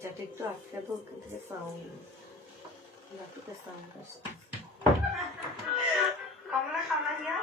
দরজাটা একটু আটকে তো ওখান থেকে সাউন্ড লাটুতে সাউন্ড আসছে। কমলা সামাইয়া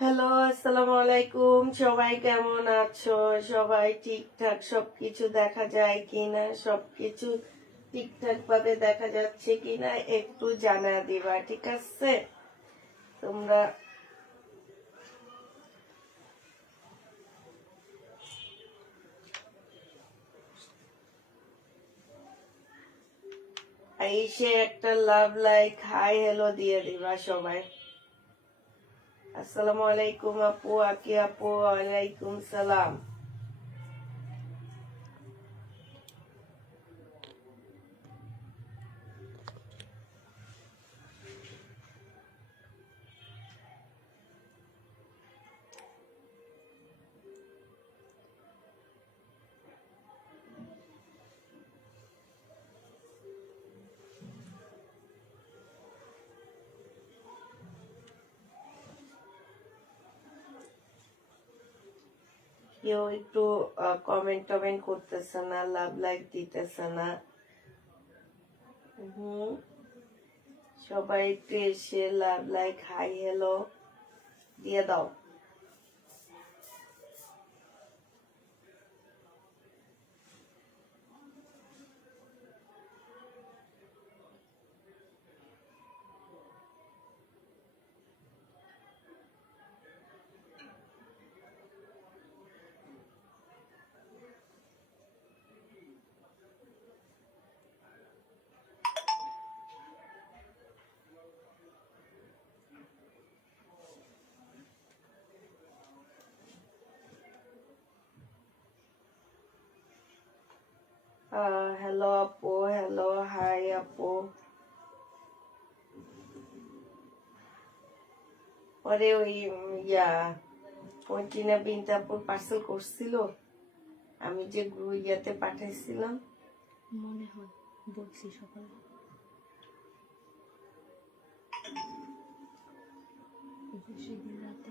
হ্যালো, আসসালামু আলাইকুম। সবাই কেমন আছো? সবাই ঠিকঠাক সবকিছু দেখা যায় কিনা, সবকিছু ঠিকঠাক ভাবে দেখা যাচ্ছে কিনা একটু জানা দিবা, ঠিক আছে? তোমরা এসে একটা লাভ লাইক হাই হ্যালো দিয়ে দিবা সবাই। আসসালামু আলাইকুম আপু, আকি আপু, ওয়ালাইকুম সালাম। কেউ একটু কমেন্ট টমেন্ট করতেছে না, লাভ লাইক দিতেছে না। সবাই একটু এসে লাভ লাইক হাই হ্যালো দিয়ে দাও। হ্যালো আপু, হ্যালো হাই আপু। পরে ওই পন্টিনা বিনতাপুর পার্সেল করছিল, আমি যে ইয়াতে পাঠাইছিলাম, মনে হয় বলছি সকালে। সেদিন রাতে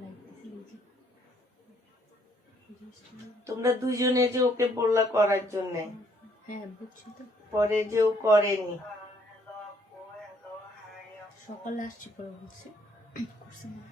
লাগতেছি। তোমরা দুইজনে যে ওকে বললা করার জন্য, হ্যাঁ বুঝছি তো। পরে যে ও করেনি। সকালে আসছি পরে বলছি করছে না।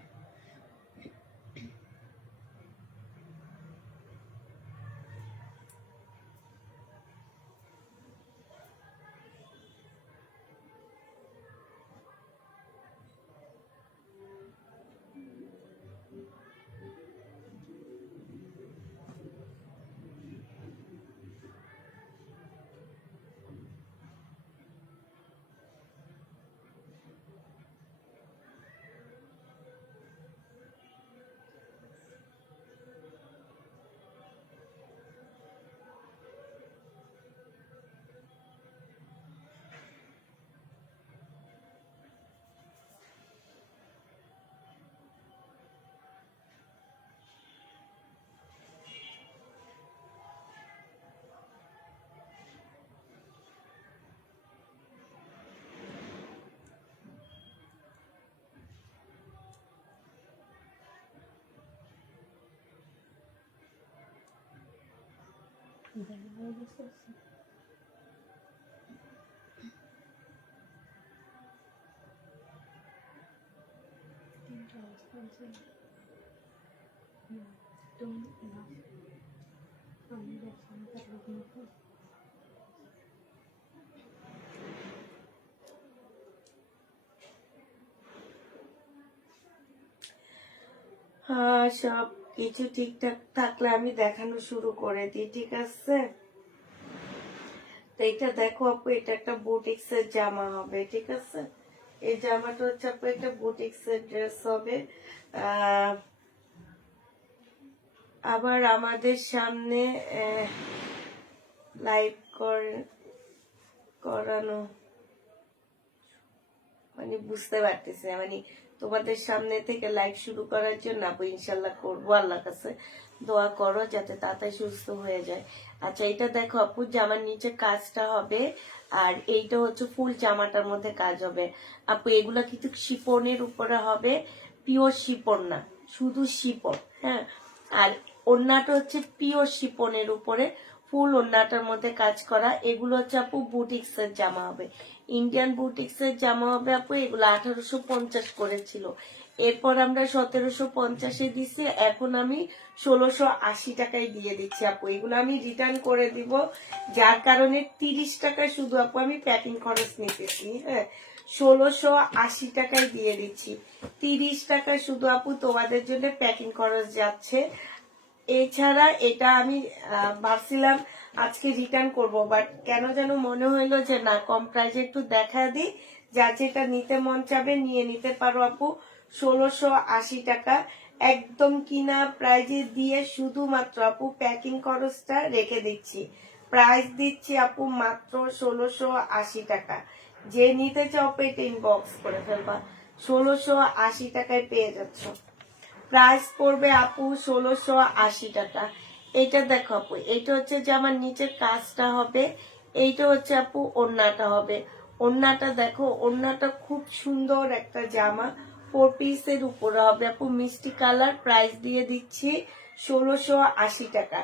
হ্যাঁ, সব কিছু ঠিকঠাক থাকলে আমি দেখানো শুরু করে দিই, ঠিক আছে? তো এটা দেখো আপু, এটা একটা বুটিক্স এর জামা হবে, ঠিক আছে। এই জামাটা হচ্ছে আপু একটা বুটিক্স এর ড্রেস হবে। আহ, আবার আমাদের সামনে লাইভ করানো, মানে বুঝতে পারতেছি না, মানে তোমাদের সামনে থেকে লাইভ শুরু করার জন্য আপু ইনশাল্লাহ করবো। আল্লাহ কাছে দোয়া করো যাতে তাড়াতাড়ি সুস্থ হয়ে যায়। আচ্ছা এটা দেখো আপু, জামার নিচে কাজটা হবে, আর এইটা হচ্ছে ফুল জামাটার মধ্যে কাজ হবে। আপু এগুলা কিন্তু শিপনের উপরে হবে, পিওর শিপন না, শুধু শিপন, হ্যাঁ। আর ওড়নাটা হচ্ছে পিওর শিপনের উপরে ফুল ওড়নাটার মধ্যে কাজ করা। এগুলো হচ্ছে আপু বুটিক্স এর জামা হবে, ইন্ডিয়ান বুটিক্স এর জামা হবে আপু। এগুলো 1850 করেছিল, এরপর আমরা 1750-এ দিছি, এখন আমি 1680 টাকায় দিয়ে দিচ্ছি আপু। এগুলো আমি রিটার্ন করে দিব, যার কারণে 30 টাকা শুধু আপু আমি প্যাকিং খরচ নিতেছি, হ্যাঁ। 1680 টাকায় দিয়ে দিচ্ছি, 30 টাকা শুধু আপু তোমাদের জন্য প্যাকিং খরচ যাচ্ছে। এছাড়া এটা আমি ভাবছিলাম আজকে রিটার্ন করব, বাট কেন যেন মনে হইলো যে না, কম প্রাইসে একটু দেখা দিই, যা যেটা নিতে মন চাবে নিয়ে নিতে পারো আপু। 1680 টাকা একদম কিনা প্রাইজে দিয়ে শুধুমাত্র আপু প্যাকিং খরচটা রেখে দিচ্ছি। প্রাইস দিচ্ছি আপু মাত্র 1680 টাকা। যে নিতে চাও পেট ইনবক্স করে ফেলবা, 1680 টাকায় পেয়ে যাচ্ছ। প্রাইস পড়বে আপু 1680 টাকা। এইটা দেখো আপু, এইটা হচ্ছে যে আমার নিচের কাজটা হবে, এইটা হচ্ছে আপু ওড়নাটা হবে। ওড়নাটা দেখো, ওড়নাটা খুব সুন্দর একটা জামা, 4 পিসের উপরে হবে আপু, মিষ্টি কালার। প্রাইস দিয়ে দিচ্ছি 1680 টাকা।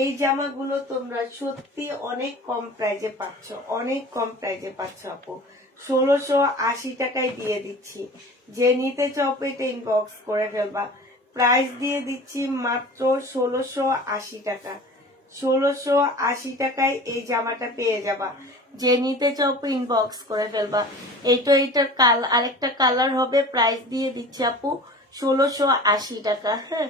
এই জামাগুলো তোমরা সত্যি অনেক কম প্রাইজে পাচ্ছ, অনেক কম প্রাইজে পাচ্ছ আপু। 1680 টাকায় দিয়ে দিচ্ছি, যে নিতে চাও পেটে ইনবক্স করে ফেলবা। প্রাইস দিয়ে দিচ্ছি মাত্র 1680 টাকা। 1680 টাকায় এই জামাটা পেয়ে যাবা, যে নিতে চাও ইনবক্স করে ফেলবা। এইটার আরেকটা কালার হবে। প্রাইস দিয়ে দিচ্ছি আপু 1680 টাকা, হ্যাঁ।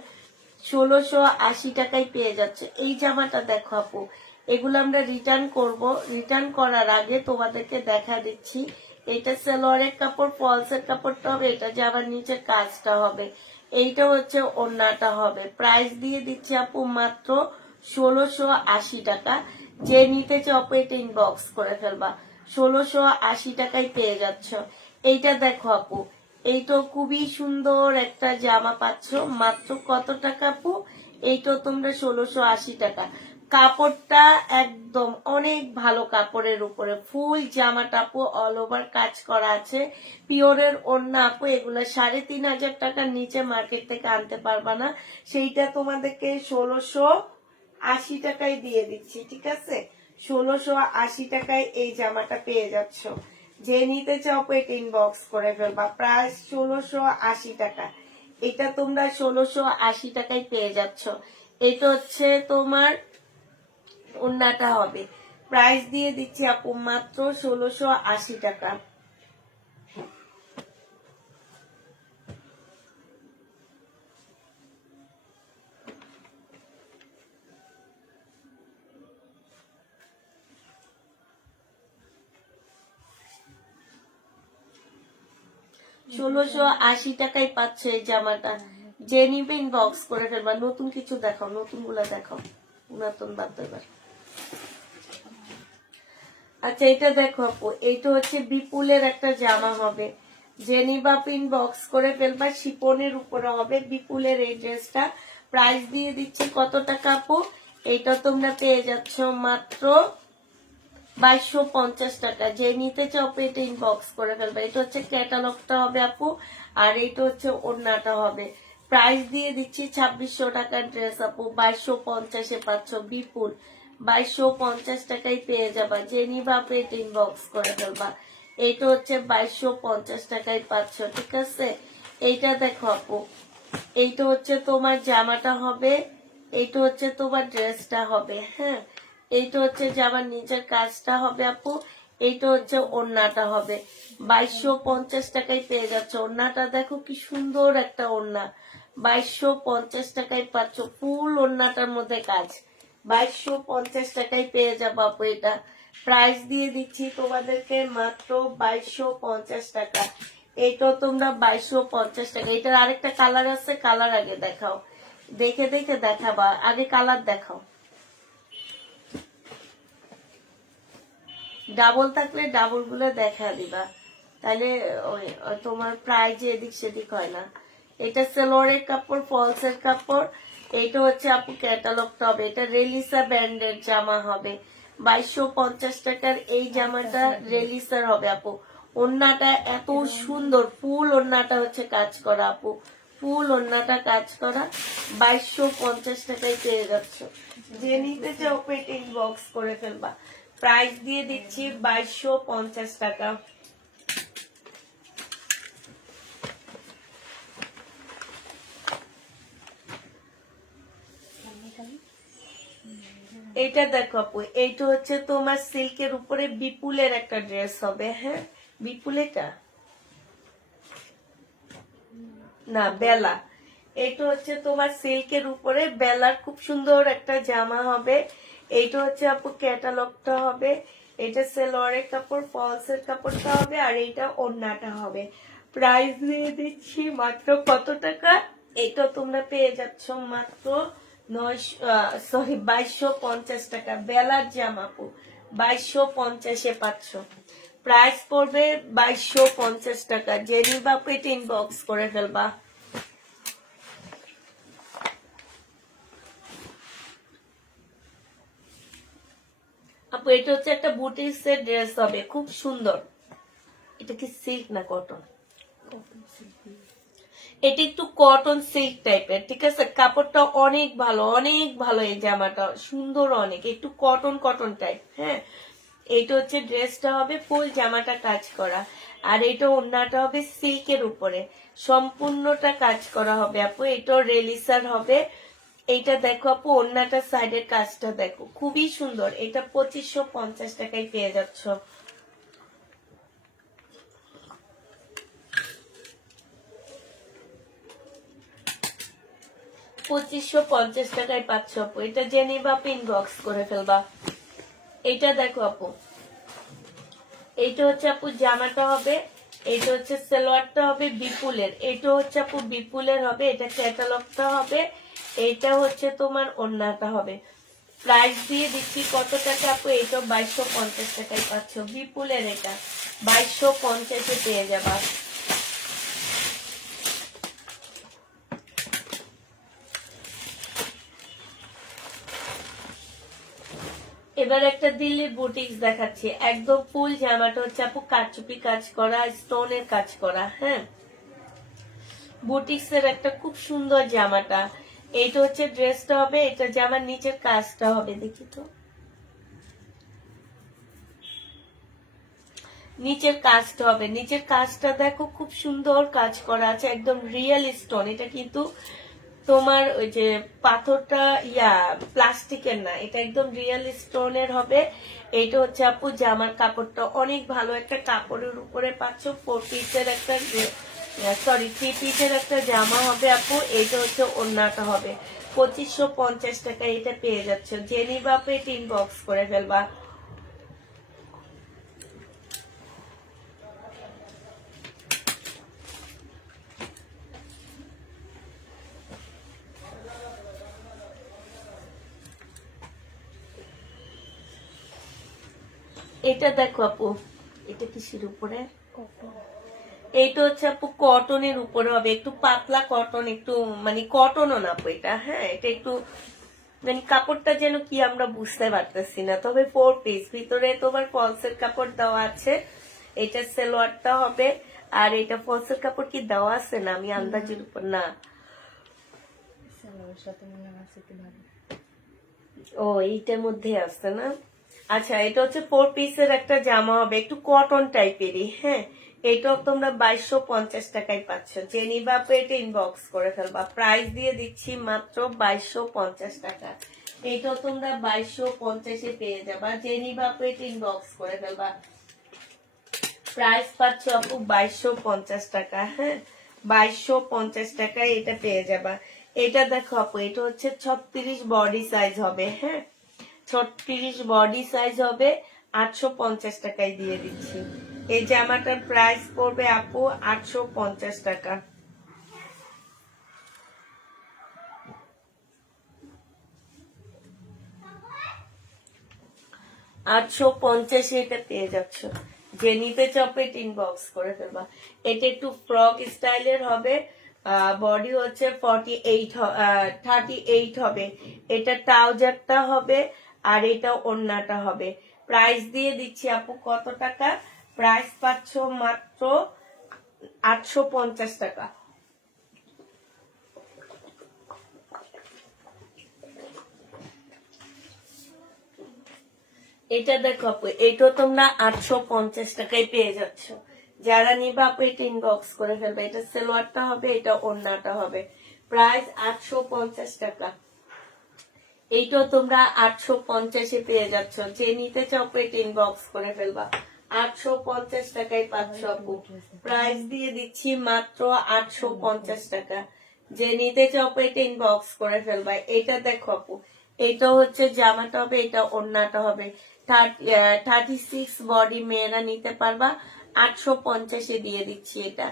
1680 টাকায় পেয়ে যাচ্ছে এই জামাটা। দেখো আপু, এগুলো আমরা রিটার্ন করব, রিটার্ন করার আগে তোমাদেরকে দেখা দিচ্ছি। এটা সালোয়ারের কাপড়, ফলসের কাপড়টা হবে, এটা যে আবার নিচে কাজটা হবে, এইটা হচ্ছে ওড়নাটা হবে। প্রাইস দিয়ে দিচ্ছি আপু মাত্র 1680 টাকা। যে নিতে চাও এটা ইনবক্স করে ফেলবা, 1680 টাকায় পেয়ে যাচ্ছ। এইটা দেখো আপু, এইটা খুবই সুন্দর একটা জামা পাচ্ছ মাত্র কত টাকা আপু? এইটা তোমরা 1680 টাকা। কাপড়টা একদম অনেক ভালো কাপড়ের উপরে, ফুল জামাটা আপু অল ওভার কাজ করা আছে, পিওরের ওড়না আপু। এগুলো 3500 টাকার নিচে মার্কেট থেকে আনতে পারবা না, সেইটা তোমাদেরকে 1680 টাকায় দিয়ে দিচ্ছি, ঠিক আছে। 1680 টাকায় এই জামাটা পেয়ে যাচ্ছ। যে নিতে চাও পেট ইনবক্স করে ফেলবা। প্রাইস 1680 টাকা। এটা তোমরা 1680 টাকায় পেয়ে যাচ্ছ। এটা হচ্ছে তোমার ওড়নাটা হবে। প্রাইস দিয়ে দিচ্ছি আপু মাত্র 1680 টাকা। ষোলোশো আশি টাকায় পাচ্ছ এই জামাটা। যে নিবে ইনবক্স করে ফেলবা। নতুন কিছু দেখাও, নতুন গুলা দেখাও, পুরাতন বাদ দেবার। আচ্ছা এটা দেখো আপু, এইটা হচ্ছে বিপুলের একটা জামা হবে, যে নিবা ইনবক্স করে ফেলবা। শিপনের উপরে হবে বিপুলের এই ড্রেসটা। প্রাইস দিয়ে দিচ্ছি কত টাকা আপু? এইটা তোমরা পেয়ে যাচ্ছ মাত্র 2250 টাকা। যে নিতে চাও এটা ইনবক্স করে ফেলবে। এটা হচ্ছে ক্যাটালগটা হবে আপু, আর এইটা হচ্ছে ওড়নাটা হবে। প্রাইস দিয়ে দিচ্ছি 2600 টাকার ড্রেস আপু, 2250-এ পাচ্ছ বিপুল। 2250 টাকায় পেয়ে যাবা। যে নিবা এটা ইনবক্স করে ফেলবা। এইটা হচ্ছে 2250 টাকায় পাচ্ছ, ঠিক আছে। এইটা দেখো আপু, এইটা হচ্ছে তোমার জামাটা হবে, এইটা হচ্ছে তোমার ড্রেসটা হবে, হ্যাঁ। এইটা হচ্ছে জামার নিচের কাজটা হবে আপু, এইটা হচ্ছে ওড়নাটা হবে। 2250 টাকায় পেয়ে যাচ্ছে। ওড়নাটা দেখো কি সুন্দর একটা ওড়না, 2250 টাকায় পাচ্ছ। ফুল ওড়নাটার মধ্যে কাজ, 2250 টাকায় পেয়ে যাবো আপু এটা। প্রাইস দিয়ে দিচ্ছি তোমাদেরকে মাত্র 2250 টাকা। এইটাও তোমরা 2250 টাকা। এটার আরেকটা কালার আছে, কালার আগে দেখাও, দেখে দেখে দেখাবা, আগে কালার দেখাও। ডাবল থাকলে ডাবল গুলো দেখা দিবা, তাহলে ওই তোমার প্রাইজ এদিক সেদিক হয় না। এটা সেলোয়ারের কাপড়, ফলসের কাপড়। এইটা হচ্ছে আপু ক্যাটালগটা হবে, এটা রেলিসা ব্র্যান্ডের জামা হবে। 2250 টাকার এই জামাটা রেলিসার হবে আপু। ওন্নাটা এত সুন্দর, ফুল ওন্নাটা হচ্ছে কাজ করা আপু, ফুল ওন্নাটা কাজ করা। 2250 টাকায় পেয়ে যাচ্ছ। যে নিতে চাও পেট ইনবক্স করে ফেলবা। প্রাইস দিয়ে দিচ্ছি 2250 টাকা। এইটা দেখো আপু, এইটা হচ্ছে তোমার সিল্কের উপরে বিপুলের একটা ড্রেস হবে। হ্যাঁ, বিপুল, এটা না বেলা। এটা হচ্ছে তোমার সিল্কের উপরে বেলার খুব সুন্দর একটা জামা হবে। এইটা হচ্ছে আপু ক্যাটালগটা হবে। এটা সেলোয়ারের কাপড়, ফলসের কাপড়টা হবে, আর এইটা ওড়নাটা হবে। প্রাইস দিয়ে দিচ্ছি মাত্র কত টাকা? এটা তোমরা পেয়ে যাচ্ছ মাত্র 2250 টাকা। বেলার জামা আপু 2250-এ পাচ্ছ। প্রাইস পড়বে 2250 টাকা। যে নিবা পেট ইনবক্স করে ফেলবা। আপু এটা হচ্ছে একটা বুটিক্সের ড্রেস হবে, খুব সুন্দর। এটা কি সিল্ক না কটন? এটা একটু কটন সিল্ক টাইপের, ঠিক আছে। কাপড়টা অনেক ভালো, অনেক ভালো। এই জামাটা সুন্দর অনেক, একটু কটন কটন টাইপ। হ্যাঁ, এইটা হচ্ছে ড্রেসটা হবে, ফুল জামাটা কাজ করা। আর এটা ওড়নাটা হবে সিল্কের উপরে, সম্পূর্ণটা কাজ করা হবে আপু। এটাও রেলিসার হবে। এইটা দেখো আপু, ওড়নাটা সাইডের কাজটা দেখো, খুবই সুন্দর। এটা 2550 টাকায় পেয়ে যাচ্ছ। 2550 টাকায় পাচ্ছ আপু। এটা জেনে বা ইনবক্স করে ফেলবা। এটা দেখো আপু, এইটা হচ্ছে আপু জামাটা হবে। এইটা হচ্ছে সালোয়ারটা হবে বিপুলের। এটা হচ্ছে আপু বিপুলের হবে। এটা ক্যাটালগটা হবে। এইটা হচ্ছে তোমার ওড়নাটা হবে। প্রাইস দিয়ে দিচ্ছি কত টাকা আপু? এইটা 2250 টাকায় পাচ্ছ। বিপুলের এটা 2250-এ পেয়ে যাবা। এবার একটা দিল্লির বুটিক্স দেখাচ্ছি, একদম ফুল জামাটা হচ্ছে আপু কারচুপি কাজ করা, স্টোনের কাজ করা। হ্যাঁ, বুটিক্স এর একটা খুব সুন্দর জামাটা। এইটা হচ্ছে ড্রেসটা হবে। এটা জামার নিচের কাজটা হবে, দেখি তো, নিচের কাজটা হবে। নিচের কাজটা দেখো, খুব সুন্দর কাজ করা আছে, একদম রিয়েল স্টোন। এটা কিন্তু তোমার ওই যে পাথরটা প্লাস্টিকের না, এটা একদম রিয়েল স্টোনের হবে। এইটা হচ্ছে আপু জামার কাপড়টা অনেক ভালো একটা কাপড়ের উপরে পাচ্ছ। 4 পিসের একটা, সরি 3 পিসের একটা জামা হবে আপু। এইটা হচ্ছে ওড়নাটা হবে। 2550 টাকা এটা পেয়ে যাচ্ছে। জেনি বাপে ইনবক্স করে ফেলবা। এটা দেখো আপু, এটা কিসের উপরে? এইটা হচ্ছে আপু কটনের উপরে হবে, একটু পাতলা কটন, একটু মানে কটনও না আপু এটা। হ্যাঁ, এটা একটু মানে কাপড়টা যেন কি আমরা বুঝতে পারতেছি না। তবে 4 পিস, ভিতরে তোমার ফলসের কাপড় দেওয়া আছে। এটা সেলোয়ারটা হবে। আর এটা ফলসের কাপড় কি দেওয়া আছে না, আমি আন্দাজের উপর না। ও, এইটার মধ্যে আছে না। আচ্ছা, এটা হচ্ছে 4 পিসের একটা জামা হবে, একটু কটন টাইপেরই। হ্যাঁ, এটাও তোমরা 2250 টাকায় পাচ্ছ। যে নিবা পেটে ইনবক্স করে ফেলবা। প্রাইস দিয়ে দিচ্ছি মাত্র 2250 টাকা। এটাও তোমরা 2250-এ পেয়ে যাবা। যে নিবা পেটে ইনবক্স করে ফেলবা। প্রাইস পাচ্ছ আপু 2250 টাকা। হ্যাঁ, 2250 টাকায় এটা পেয়ে যাবা। এটা দেখো আপু, এটা হচ্ছে 36 বডি সাইজ হবে। হ্যাঁ, 36 বডি সাইজ হবে। 850 টাকায় দিয়ে দিচ্ছি। এই জামাটার প্রাইস পড়বে আপু 850 টাকা। 850 এটা পেয়ে যাচ্ছ। যে নিতে চাপে ইনবক্স করে ফেলবা। এটা একটু ফ্রক স্টাইলের হবে, বডি হচ্ছে 38 হবে। এটা ট্রাউজারটা হবে আর এটা ওড়নাটা হবে। প্রাইস দিয়ে দিচ্ছি আপু কত টাকা? প্রাইস পাচ্ছ মাত্র 850 টাকা। এটা দেখো আপু, এটা তোমরা 850 টাকায় পেয়ে যাচ্ছ। যারা নিবা আপু এটা ইনবক্স করে ফেলবে। এটা সালোয়ারটা হবে, এটা ওড়নাটা হবে। প্রাইস 850 টাকা। এইটাও তোমরা 850-এ পেয়ে যাচ্ছ। যে নিতে চাও আপু এটা ইনবক্স করে ফেলবা। 850 টাকায় পাচ্ছ আপু। প্রাইস দিয়ে দিচ্ছি মাত্র 850 টাকা। যে নিতে চাও আপু এটা ইনবক্স করে ফেলবা। এটা দেখো আপু, এটা হচ্ছে জামাটা হবে, এটা ওড়নাটা হবে। 36 বডি মেয়েরা নিতে পারবা। 850-এ দিয়ে দিচ্ছি এটা।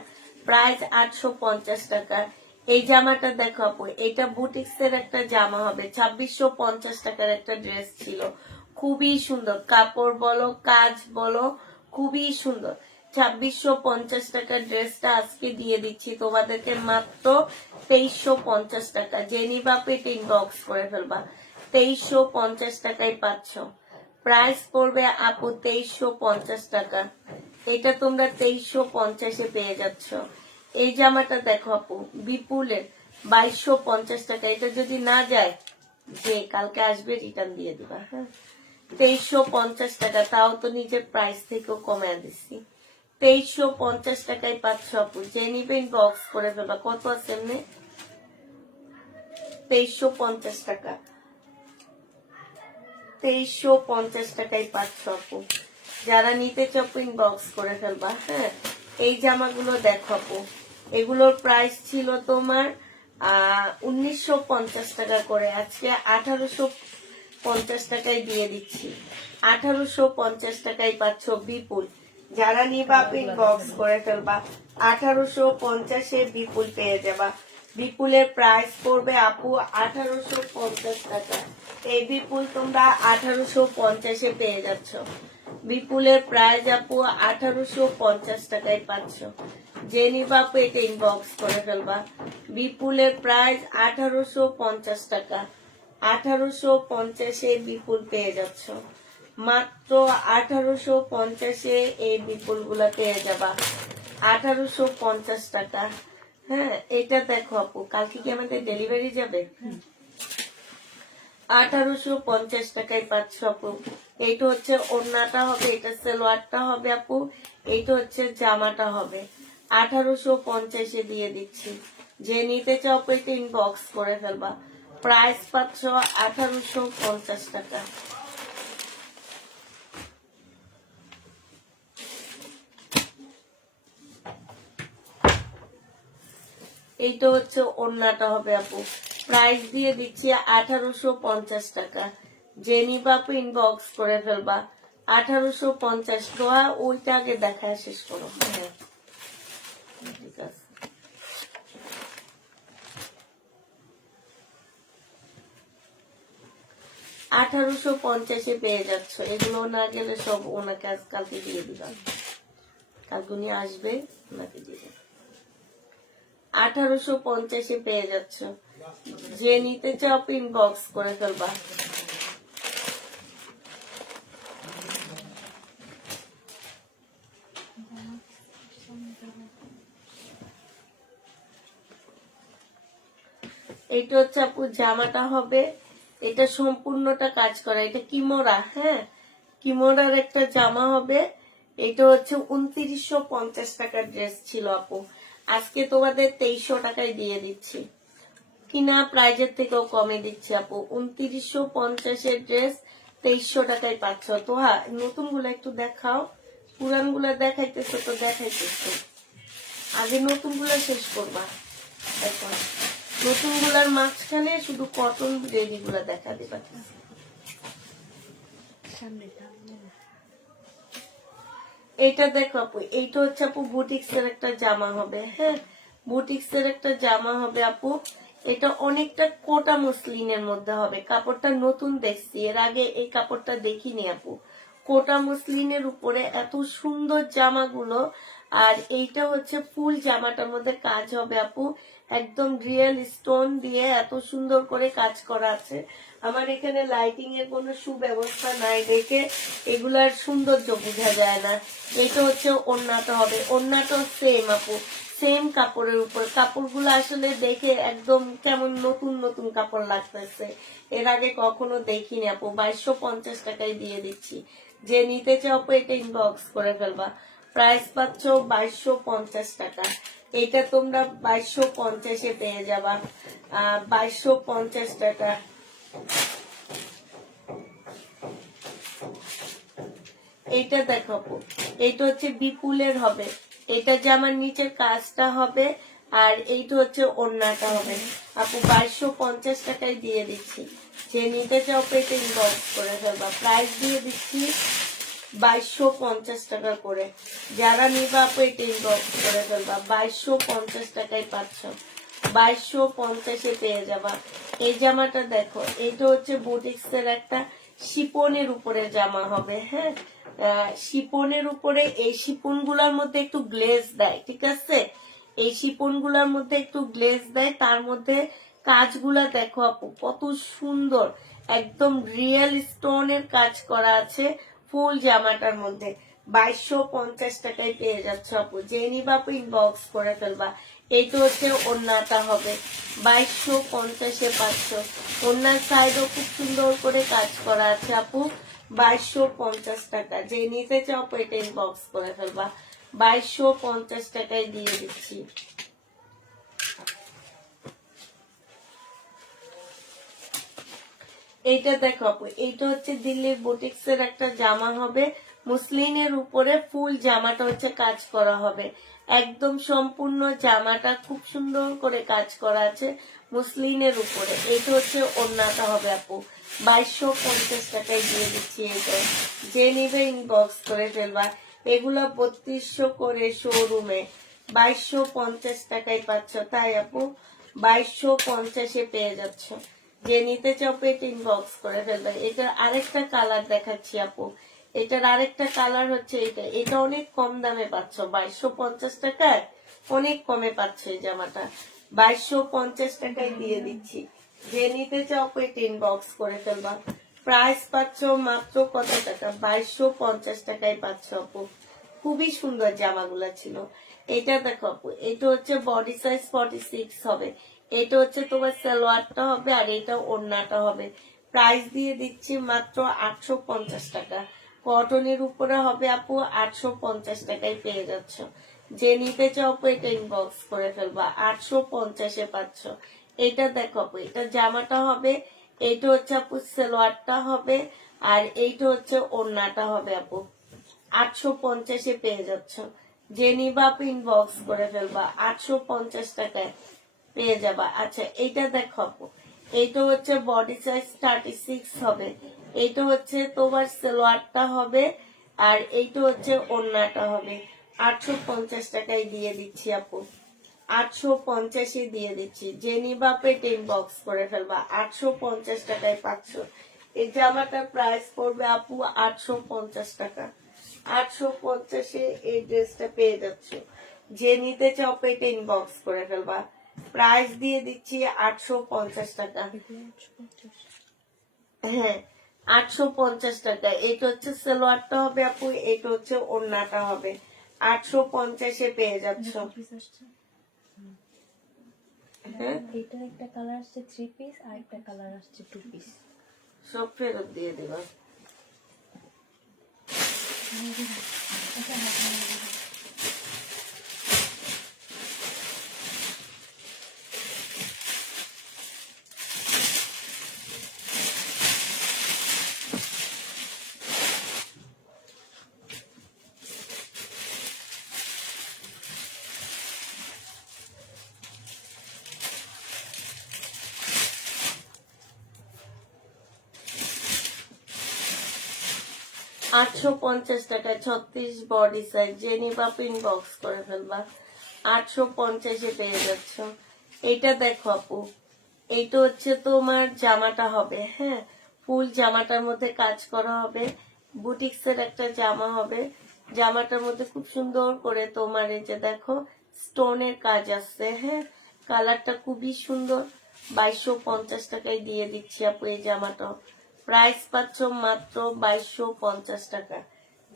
প্রাইস 850 টাকা। এই জামাটা দেখো আপু, এটা বুটিক্স এর একটা জামা হবে। 2650 টাকার একটা ড্রেস ছিল, খুবই সুন্দর। কাপড় বলো, কাজ বলো, খুবই সুন্দর। 2650 টাকার ড্রেসটা আজকে দিয়ে দিচ্ছি তোমাদেরকে মাত্র 2350 টাকা। যে নিবা পেট ইনবক্স করে ফেলবা। 2350 টাকায় পাচ্ছ। প্রাইস পড়বে আপু 2350 টাকা। এটা তোমরা 2350-এ পেয়ে যাচ্ছ। এই জামাটা দেখো আপু, বিপুলের 2250 টাকা। এটা যদি না যায়, যে কালকে আসবে রিটার্ন দিয়ে দিবা। হ্যাঁ, 2350 টাকা। তাও তো নিজের প্রাইস থেকেও কমে দিচ্ছি। 2350 টাকায় পাচ্ছ আপু। যে নিবেন বক্স করে ফেলবা। কত আছে এমনি? 2350 টাকা। 2350 টাকায় পাচ্ছ আপু। যারা নিতে চাও ইনবক্স করে ফেলবা। হ্যাঁ, এই জামাগুলো দেখো আপু, এগুলোর প্রাইস ছিল তোমার 1950 টাকা করে। আজকে 1850 টাকায় দিয়ে দিচ্ছি। 1850 টাকায় পাচ্ছ বিপুল। যারা নিবা ইনবক্স করে ফেলবা। 1850-এ বিপুল পেয়ে যাবা। বিপুলের প্রাইস পড়বে আপু 1850 টাকা। এই বিপুল তোমরা 1850-এ পেয়ে যাচ্ছ। বিপুলের প্রাইস আপু 1850 টাকায় পাচ্ছ। যে নিবা আপু এটা ইনবক্স করে ফেলবা। বিপুলের প্রাইস 1850 টাকা। 1850-এ বিপুল পেয়ে যাচ্ছ। মাত্র 1850-এ এই বিপুল গুলা পেয়ে যাবা। 1850 টাকা। হ্যাঁ, এটা দেখো আপু, কালকে কি আমাদের ডেলিভারি যাবে? 1850 টাকায় পাচ্ছ আপু। এইটা হচ্ছে ওড়নাটা হবে, এটা সালোয়ারটা হবে আপু, এইটা হচ্ছে জামাটা হবে। 1850-এ দিয়ে দিচ্ছি। যে নিতে চাও আপু এটা ইনবক্স করে ফেলবা। প্রাইস পাচ্ছ 1850 টাকা। এইটা হচ্ছে ওড়নাটা হবে আপু। প্রাইস দিয়ে দিচ্ছি 1850 টাকা। যে নিবা আপু ইনবক্স করে ফেলবা। 1850 টাকা। ওইটা আগে দেখায় শেষ করো। হ্যাঁ, ঠিক আছে। 1850-এ পেয়ে যাচ্ছ। এগুলো না গেলে সব ওনাকে কালকে দিয়ে দিবা। কালকে উনি আসবে, ওনাকে দিয়ে দিবা। 1850-এ পেয়ে যাচ্ছ। যে নিতে চাও ইনবক্স করে ফেলবা। এটা হচ্ছে আপু জামাটা হবে, এটা সম্পূর্ণটা কাজ করা। এটা কিমোরা। হ্যাঁ, কিমোরার একটা জামা হবে। এটা হচ্ছে 2950 টাকার ড্রেস ছিল আপু। আজকে তোমাদের 2300 টাকায় দিয়ে দিচ্ছি। কিনা প্রাইজের থেকেও কমে দিচ্ছি আপু। 2950-এর ড্রেস 2300 টাকায় পাচ্ছ। তো হ্যাঁ, নতুন গুলা একটু দেখাও। পুরান গুলা দেখাইতেছো তো দেখাইতেছো, আগে নতুন গুলা শেষ করবা। এখন নতুন গুলার মাঝখানে শুধু কটন রেডি গুলা দেখা দিবা। এইটা দেখো আপু, এইটা হচ্ছে আপু বুটিক্স এর একটা জামা হবে। হ্যাঁ, বুটিক্স এর একটা জামা হবে আপু। এটা অনেকটা কোটা মসলিনের মধ্যে হবে। কাপড়টা নতুন দেখছি, এর আগে এই কাপড়টা দেখিনি আপু। কোটা মসলিনের উপরে এত সুন্দর জামাগুলো। আর এইটা হচ্ছে ফুল জামাটার মধ্যে কাজ হবে আপু, একদম রিয়েল স্টোন দিয়ে এত সুন্দর করে কাজ করা আছে। আমার এখানে লাইটিং এর কোনো সুব্যবস্থা নাই দেখে এগুলার সৌন্দর্য বোঝা যায় না। এটা হচ্ছে ওড়নাটা হবে, ওড়নাটা সেম আপু, সেম কাপড়ের উপর। কাপড়গুলো আসলে দেখে একদম কেমন নতুন নতুন কাপড় লাগতেছে, এর আগে কখনো দেখিনি আপু। 2250 টাকায় দিয়ে দিচ্ছি, যে নিতে চাও আপু এটা ইনবক্স করে ফেলবা। প্রাইস পাচ্ছ 2250 টাকা। এটা তোমরা 2250-এ পেয়ে যাবা। 2250 টাকা। এইটা দেখো আপু, এইটা হচ্ছে বিপুলের হবে। এটা জামার নিচের কাজটা হবে, আর এইটা হচ্ছে ওড়নাটা হবে আপু। 2250 টাকায় দিয়ে দিচ্ছি, যে নিতে চাও এটা ইনবক্স করে ফেলবা। প্রাইস দিয়ে দিচ্ছি 2250 টাকা করে। যারা নিবা আপু এটা ইনবক্স করে ফেলবা। 2250 টাকায় পাচ্ছ, 2250-এ পেয়ে যাবা। এই জামাটা দেখো, এটা হচ্ছে বুটিক্স এর একটা শিপনের উপরে জামা হবে। হ্যাঁ, শিপনের উপরে, এই শিপন গুলার মধ্যে একটু গ্লেজ দেয়, ঠিক আছে? এই শিপন গুলার মধ্যে একটু গ্লেজ দেয়, তার মধ্যে কাজগুলা দেখো আপু কত সুন্দর, একদম রিয়েল স্টোনের কাজ করা আছে ফুল জামাটার মধ্যে। 2250 টাকায় পেয়ে যাচ্ছ আপু, যে নিবা আপু ইনবক্স করে ফেলবা। এইটা হচ্ছে ওড়নাটা হবে, 2250-এ পাচ্ছ। ওড়নার সাইডও খুব সুন্দর করে কাজ করা আছে আপু। 2250 টাকা, যে নিতে চাও আপু এটা ইনবক্স করে ফেলবা। 2250 টাকায় দিয়ে দিচ্ছি। এইটা দেখো আপু, এইটা হচ্ছে দিল্লির বুটিক্স এর একটা জামা হবে, মুসলিনের উপরে ফুল জামাটা হচ্ছে কাজ করা হবে। একদম সম্পূর্ণ জামাটা খুব সুন্দর করে কাজ করা আছে মুসলিনের উপরে। এটা হচ্ছে ওড়নাটা হবে আপু। 2250 টাকায় দিয়ে দিচ্ছি। এটা যে নিবে ইনবক্স করে ফেলবা। এগুলা 3200 করে শোরুমে, 2250 টাকায় পাচ্ছ, তাই আপু 2250-এ পেয়ে যাচ্ছ। যে নিতে চাও পেট ইনবক্স করে ফেলবে। এটার আরেকটা কালার দেখাচ্ছি আপু, এটার আরেকটা কালার হচ্ছে এটা। এটা অনেক কম দামে পাচ্ছ, 2250 টাকায় অনেক কমে পাচ্ছ এই জামাটা। 2250 টাকায় দিয়ে দিচ্ছি, যে নিতে চাও পেট ইনবক্স করে ফেলবা। প্রাইস পাচ্ছ মাত্র কত টাকা? 2250 টাকায় পাচ্ছ আপু। খুবই সুন্দর জামাগুলা ছিল। এটা দেখো আপু, এটা হচ্ছে বডি সাইজ 46 হবে। এটা হচ্ছে তোমার সালোয়ারটা হবে, আর এটা ওড়নাটা হবে। প্রাইস দিয়ে দিচ্ছি মাত্র 850 টাকা। কটনের উপরে হবে আপু, 850 টাকায় পেয়ে যাচ্ছ। যে নিতে চাও আপু এটা ইনবক্স করে ফেলবা। 850-এ পাচ্ছ। এটা দেখো আপু, এটা জামাটা হবে, এইটা হচ্ছে আপু সালোয়ারটা হবে, আর এইটা হচ্ছে ওড়নাটা হবে আপু। 850-এ পেয়ে যাচ্ছ। যে নিবা আপু ইনবক্স করে ফেলবা। 850 টাকায় পেয়ে যাবা। আচ্ছা, এইটা দেখো আপু, এইটা হচ্ছে বডি সাইজ 36 হবে। এইটা হচ্ছে তোমার সালোয়ারটা হবে, আর এইটা হচ্ছে ওড়নাটা হবে। 850 টাকায় দিয়ে দিচ্ছি আপু। 850-এ দিয়ে দিচ্ছি, যে নিবা পেটে ইনবক্স করে ফেলবা। 850 টাকায় পাচ্ছ। এই জামাটার প্রাইস পড়বে আপু 850 টাকা। 850-এ এই ড্রেসটা পেয়ে যাচ্ছ। যে নিতে চাও পেটে ইনবক্স করে ফেলবা। প্রাইস দিয়ে দিচ্ছি 850 টাকা। হ্যাঁ, 850 টাকা। এটা হচ্ছে সালোয়ারটা হবে আপু, এটা হচ্ছে ওড়নাটা হবে। 850-এ পেয়ে যাচ্ছ। হ্যাঁ, এটা একটা কালার আসছে 3 পিস, আর একটা কালার আসছে 2 পিস। সব ফেরত দিয়ে দেবা। 850 টাকায় 36 বডি সাইজ, যে নিবা ইনবক্স করে ফেলবা। 850-এ পেয়ে যাচ্ছ। এইটা দেখো আপু, এইটা হচ্ছে তোমার জামাটা হবে, হ্যাঁ, ফুল জামাটার মধ্যে কাজ করা হবে, বুটিক্সের একটা জামা হবে। জামাটার মধ্যে খুব সুন্দর করে তোমার এই যে দেখো স্টোনের কাজ আছে, হ্যাঁ, কালারটা খুবই সুন্দর। 2250 টাকায় দিয়ে দিচ্ছি আপু এই জামাটা। প্রাইস পাচ্ছ মাত্র 2250 টাকা।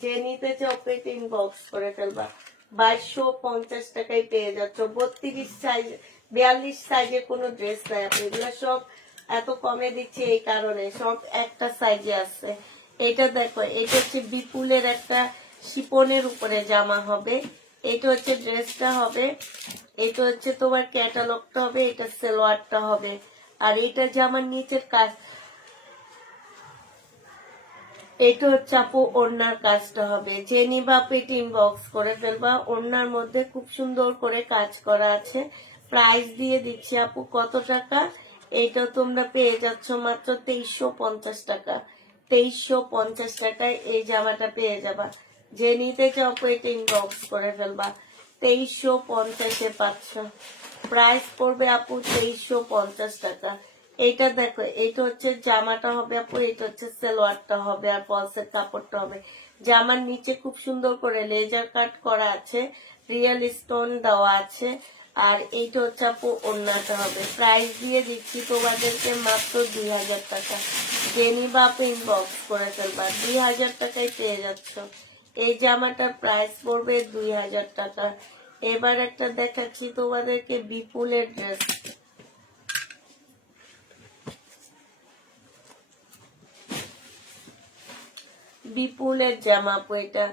যে নিতে চাও পেট ইনবক্স করে ফেলবা। 2250 টাকায় পেয়ে যাচ্ছ। 32 সাইজ 42 সাইজের কোনো ড্রেস নাই আপনি, এগুলো সব এত কমে দিচ্ছে এই কারণে, সব একটা সাইজে আছে। এটা দেখো, এটা হচ্ছে বিপুলের একটা শিপনের উপরে জামা হবে। এটা হচ্ছে ড্রেসটা হবে, এটা হচ্ছে তোমার ক্যাটালগটা হবে, এটা সালোয়ারটা হবে। আর এটা জামার নিচের কাজ, এটা হচ্ছে আপু ওড়নার কাজটা হবে। যে নিবা পেট ইনবক্স করে ফেলবা। ওড়নার মধ্যে খুব সুন্দর করে কাজ করা আছে। প্রাইস দিয়ে দিচ্ছি আপু কত টাকা, এইটা তোমরা পেয়ে যাচ্ছ মাত্র 2350 টাকা। 2350 টাকায় এই জামাটা পেয়ে যাবা। যে নিতে চাও পেট ইনবক্স করে ফেলবা। 2350-এ পাচ্ছ। প্রাইস পড়বে আপু 2350 টাকা। এইটা দেখো, এইটা হচ্ছে জামাটা হবে আপু, এটা হচ্ছে সালোয়ারটা হবে, আর ফলসের কাপড়টা হবে। জামার নিচে খুব সুন্দর করে লেজার কাট করা আছে, রিয়েল স্টোন দেওয়া আছে। আর এইটা হচ্ছে আপু ওড়নাটা হবে। প্রাইস দিয়ে দিচ্ছি তোমাদেরকে মাত্র 2000 টাকা। যে নিবা আপু ইনবক্স করে ফেলবা। 2000 টাকায় পেয়ে যাচ্ছ। এই জামাটার প্রাইস পড়বে 2000 টাকা। এবার একটা দেখাচ্ছি তোমাদেরকে বিপুলের ড্রেস। বিপুলের জামা আপু, এটা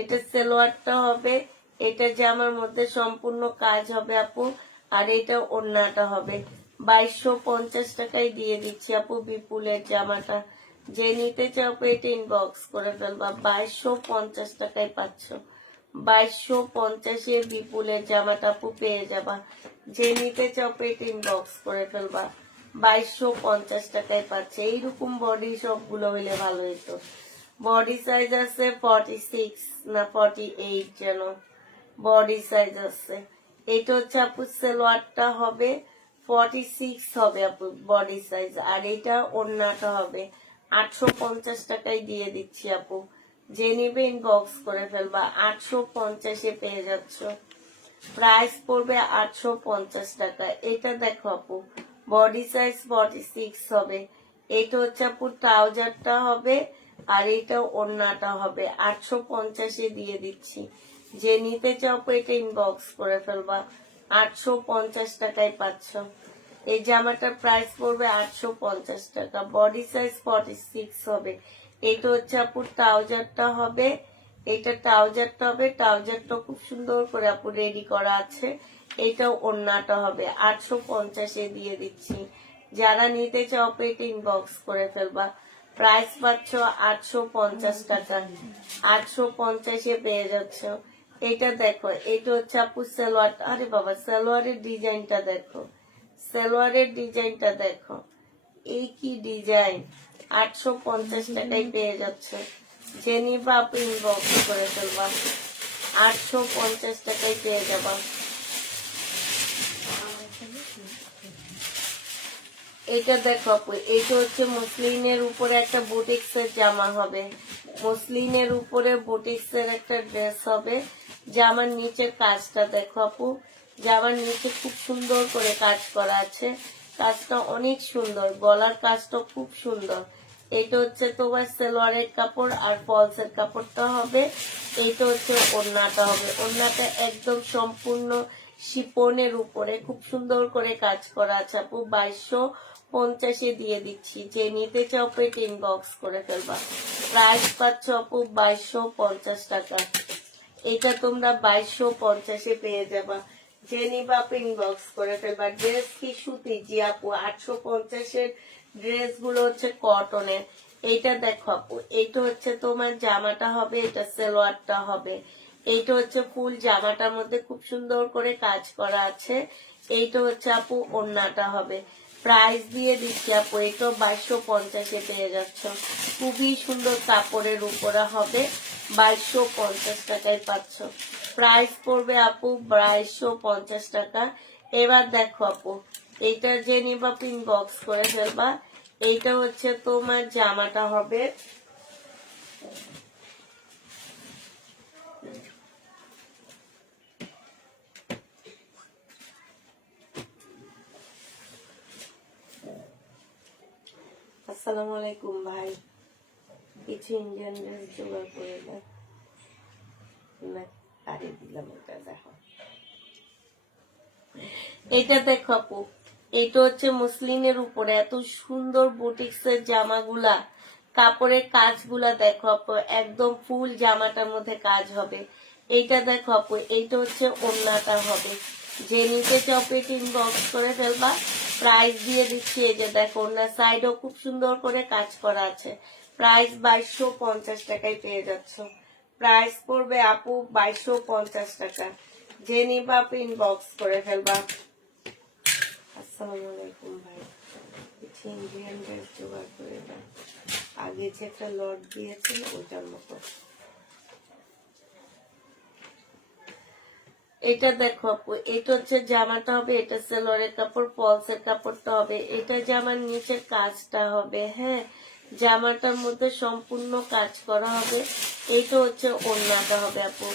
এটা সালোয়ারটা হবে, এটা জামার মধ্যে সম্পূর্ণ কাজ হবে আপু। আর এটা ওড়নাটা হবে। 2250 টাকায় দিয়ে দিচ্ছি আপু বিপুলের জামাটা। যে নিতে চাও আপু এটা ইনবক্স করে ফেলবা। 2250 টাকায় পাচ্ছ। 2250-এ বিপুলের জামাটা আপু পেয়ে যাবা। যে নিতে চাও আপু এটা ইনবক্স করে ফেলবা। 2250 টাকায় পাচ্ছে। এইরকম বডি সবগুলো হইলে ভালো হতো। বডি সাইজ আছে 46 না 48 যেন বডি সাইজ আছে। এটা হচ্ছে আপু সালোয়ারটা হবে, 46 হবে আপু বডি সাইজ। আর এটা ওড়নাটা হবে। 850 টাকায় দিয়ে দিচ্ছি আপু। যে নিবে ইনবক্স করে ফেলবা। 850-এ পেয়ে যাচ্ছ। প্রাইস পড়বে 850 টাকা। এটা দেখো আপু, বডি সাইজ 46 হবে। এটা হচ্ছে আপু ট্রাউজারটা হবে, আর এটা ওড়নাটা হবে। 850-এ দিয়ে দিচ্ছি। যে নিতে চাও এটা ইনবক্স করে ফেলবা। 850 টাকায় পাচ্ছ। এই জামাটার প্রাইস পড়বে 850 টাকা। বডি সাইজ 46 হবে। এটা হচ্ছে আপু ট্রাউজারটা হবে, এটা ট্রাউজারটা হবে। ট্রাউজারটা খুব সুন্দর করে আপু রেডি করা আছে। এটাও ওড়নাটা হবে। 850-এ দিয়ে দিচ্ছি। যারা নিতে চাও এটা ইনবক্স করে ফেলবা। প্রাইস পাচ্ছ 850 টাকা। 850-এ পেয়ে যাচ্ছ। এটা দেখো, এটা হচ্ছে আপু সালোয়ার। আরে বাবা, সালোয়ারের ডিজাইনটা দেখো, সালোয়ারের ডিজাইনটা দেখো, এই কি ডিজাইন। 850 টাকায় পেয়ে যাচ্ছে। যে নিবা আপু ইনবক্স করে ফেলবা। 850 টাকায় পেয়ে যাবা। এটা দেখো আপু, এইটা হচ্ছে মসলিনের উপরে একটা বুটিক্সের জামা হবে। মসলিনের উপরে বুটিক্সের একটা ড্রেস হবে। জামার নিচের কাজটা দেখো আপু, জামার নিচে খুব সুন্দর করে কাজ করা আছে। কাজটা অনেক সুন্দর, গলার কাজটা খুব সুন্দর। এটা হচ্ছে তোমার সালোয়ারের কাপড়, আর ফলসের কাপড়টা হবে। এটা হচ্ছে ওড়নাটা হবে। ওড়নাটা একদম সম্পূর্ণ শিপনের উপরে খুব সুন্দর করে কাজ করা আছে আপু। 2250-এ দিয়ে দিচ্ছি। যে নিতে চাও পেট ইনবক্স করে ফেলবা। প্রাইস পাচ্ছ আপু 2250 টাকা। এটা তোমরা 2250-এ পেয়ে যাবা। যে নিবা আপু ইনবক্স করে ফেলবা। ড্রেস কি সুতি? জি আপু, 850-এর ড্রেস গুলো হচ্ছে কটনের। এইটা দেখো আপু, এইটা হচ্ছে তোমার জামাটা হবে, এটা সালোয়ারটা হবে। এইটা হচ্ছে ফুল জামাটার মধ্যে খুব সুন্দর করে কাজ করা আছে। এইটা হচ্ছে আপু ওড়নাটা হবে। প্রাইস দিয়ে দিচ্ছি আপু এটা 2250-এ পেয়ে যাচ্ছ। খুবই সুন্দর কাপড়ের উপরে হবে, 2250 টাকায় পাচ্ছ। প্রাইস পড়বে আপু 2250 টাকা। এবার দেখো আপু, এইটা যে নিবা পিন বক্স করে ফেলবা। এইটা হচ্ছে তোমার জামাটা হবে, আসসালামু আলাইকুম ভাই, কিছু ইন্ডিয়ান ড্রেস জোগাড় করে দাও না, আরে দিলাম এটা দেখো। এটা দেখো আপু, এটা হচ্ছে মুসলিনের উপরে এত সুন্দর বুটিক্স এর জামাগুলা, কাপড়ের কাজগুলা দেখো আপু, একদম ফুল জামাটার মধ্যে কাজ হবে। এইটা দেখো আপু, এইটা হচ্ছে ওড়নাটা হবে। যে নিতে চপেটিং বক্স করে ফেলবা। প্রাইস দিয়ে দিচ্ছি, এই যে দেখো ওড়নার সাইডও খুব সুন্দর করে কাজ করা আছে। প্রাইস 2250 টাকায় পেয়ে যাচ্ছ। প্রাইস পড়বে আপু 2250 টাকা। যে নিবা ইনবক্স করে ফেলবা। আসসালামু আলাইকুম ভাই, কিছু ইন্ডিয়ান ড্রেস জোগাড় করে দাও। আগে যে একটা লট দিয়েছে ওটার মতো। এটা দেখো আপু, এটা হচ্ছে জামাটা হবে, এটা সেলোয়ারের কাপড়, পলসের কাপড়টা হবে, এটা জামার নিচের কাজটা হবে। হ্যাঁ, জামাটার মধ্যে সম্পূর্ণ কাজ করা হবে। এইটা হচ্ছে ওড়নাটা হবে আপু,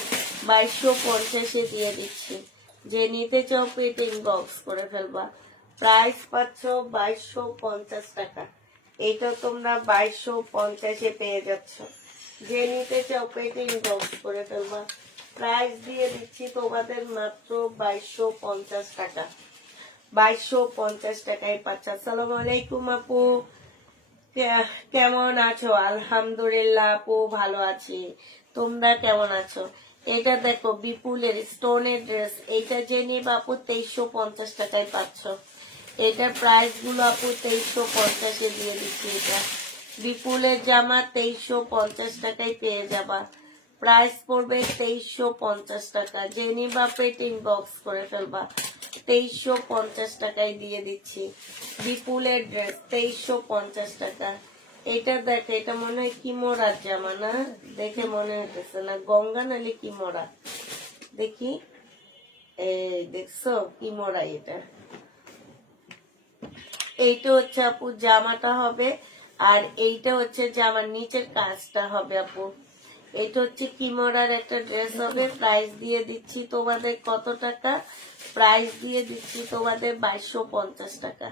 2250-এ দিয়ে দিচ্ছি। যে নিতে চাও পেট ইনবক্স করে ফেলবা। প্রাইস পাচ্ছ 2250 টাকা। এইটা তোমরা 2250-এ পেয়ে যাচ্ছ। যে নিতে চাও পেট ইনবক্স করে ফেলবা। প্রাইস দিয়ে দিচ্ছি তোমাদের মাত্র 2250 টাকা। 2250 টাকায় পাচ্ছ। আসসালামু আলাইকুম আপু, কেমন আছো? আলহামদুলিল্লাহ আপু, ভালো আছি। তোমরা কেমন আছো? এটা দেখো বিপুলের স্টোনের ড্রেস, এটা যে নিবা আপু 2350 টাকায় পাচ্ছ। এটার প্রাইস গুলো আপু 2350-এ দিয়ে দিচ্ছি। এটা বিপুলের জামা 2350 টাকায় পেয়ে যাবা। প্রাইস পড়বে 2350 টাকা। যে নিবা পেটিং বক্স করে ফেলবা। 2350 টাকায় দিয়ে দিচ্ছি। বিপুলের ড্রেস 2350 টাকা। এটা দেখে, এটা মনে হয় কিমোরার জামা না, দেখে মনে হইতেছে না গঙ্গা নালে কিমোরা। দেখি, এই দেখছো কিমোরা। এটা এইটা হচ্ছে আপু জামাটা হবে, আর এইটা হচ্ছে জামার নিচের কাজটা হবে আপু। এটা হচ্ছে কিমোরার একটা ড্রেস হবে। প্রাইস দিয়ে দিচ্ছি তোমাদের কত টাকা? প্রাইস দিয়ে দিচ্ছি তোমাদের 2250 টাকা।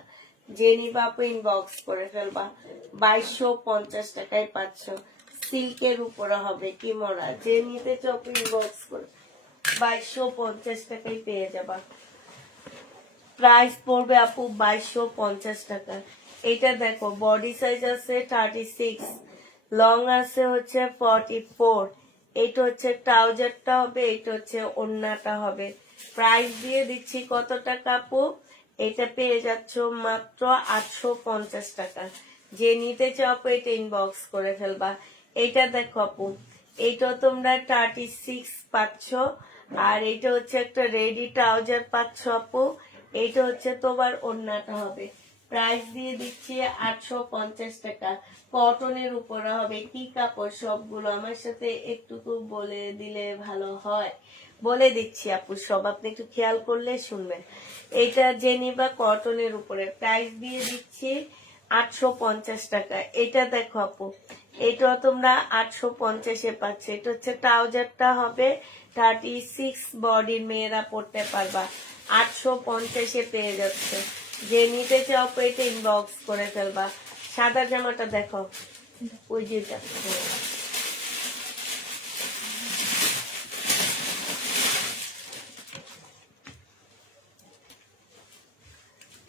যে নিবা আপু ইনবক্স করে ফেলবা। 2250 টাকায় পাচ্ছ। সিল্কের উপরে হবে কিমোরা। যে নিতে চাও ইনবক্স করে 2250 টাকায় পেয়ে যাবা। প্রাইস পড়বে আপু 2250 টাকা। এটা দেখো বডি সাইজ আছে 36, লং আছে হচ্ছে 44। এটা হচ্ছে ট্রাউজারটা হবে, এটা হচ্ছে ওড়নাটা হবে। প্রাইস দিয়ে দিচ্ছি কত টাকা আপু? এটা পেয়ে যাচ্ছ মাত্র 850 টাকা। যে নিতে চাও আপু এটা ইনবক্স করে ফেলবা। এটা দেখো আপু, এইটা তোমরা 36 পাচ্ছ, আর এটা হচ্ছে একটা রেডি ট্রাউজার পাচ্ছ আপু। এইটা হচ্ছে তোমার ওড়নাটা হবে। প্রাইস দিয়ে দিচ্ছি 850 টাকা। কটনের উপরে হবে। কি কাপড় সবগুলো আমার সাথে একটু বলে দিলে ভালো হয়। বলে দিচ্ছি আপু, সব আপনি একটু খেয়াল করলে শুনবেন। এটা যে নিবা কটনের উপরে। প্রাইস দিয়ে দিচ্ছি 850 টাকা। এটা দেখো আপু, এটা তোমরা 850-এ পাচ্ছ। এটা হচ্ছে ট্রাউজারটা হবে 36, বডির মেয়েরা পড়তে পারবা। 850-এ পেয়ে যাচ্ছে। যে নিতে চাও পেটে ইনবক্স করে ফেলবা। সাদা জামাটা দেখো, ওই যেটা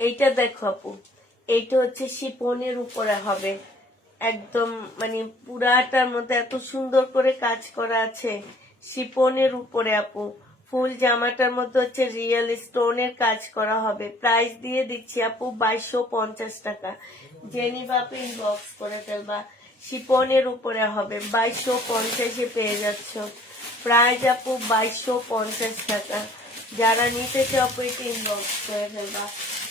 এইটা দেখো আপু, এইটা হচ্ছে শিপনের উপরে হবে। একদম মানে পুরাটার মধ্যে এত সুন্দর করে কাজ করা আছে শিপনের উপরে আপু। ফুল জামাটার মধ্যে হচ্ছে রিয়েল স্টোনের কাজ করা হবে। প্রাইস দিয়ে দিচ্ছি আপু 2250 টাকা। জেনি বাপু ইনবক্স করে ফেলবা। শিপনের উপরে হবে, 2250-এ পেয়ে যাচ্ছ। প্রাইস আপু 2250 টাকা। যারা নিতে চাও আপু এটা ইনবক্স করে ফেলবা।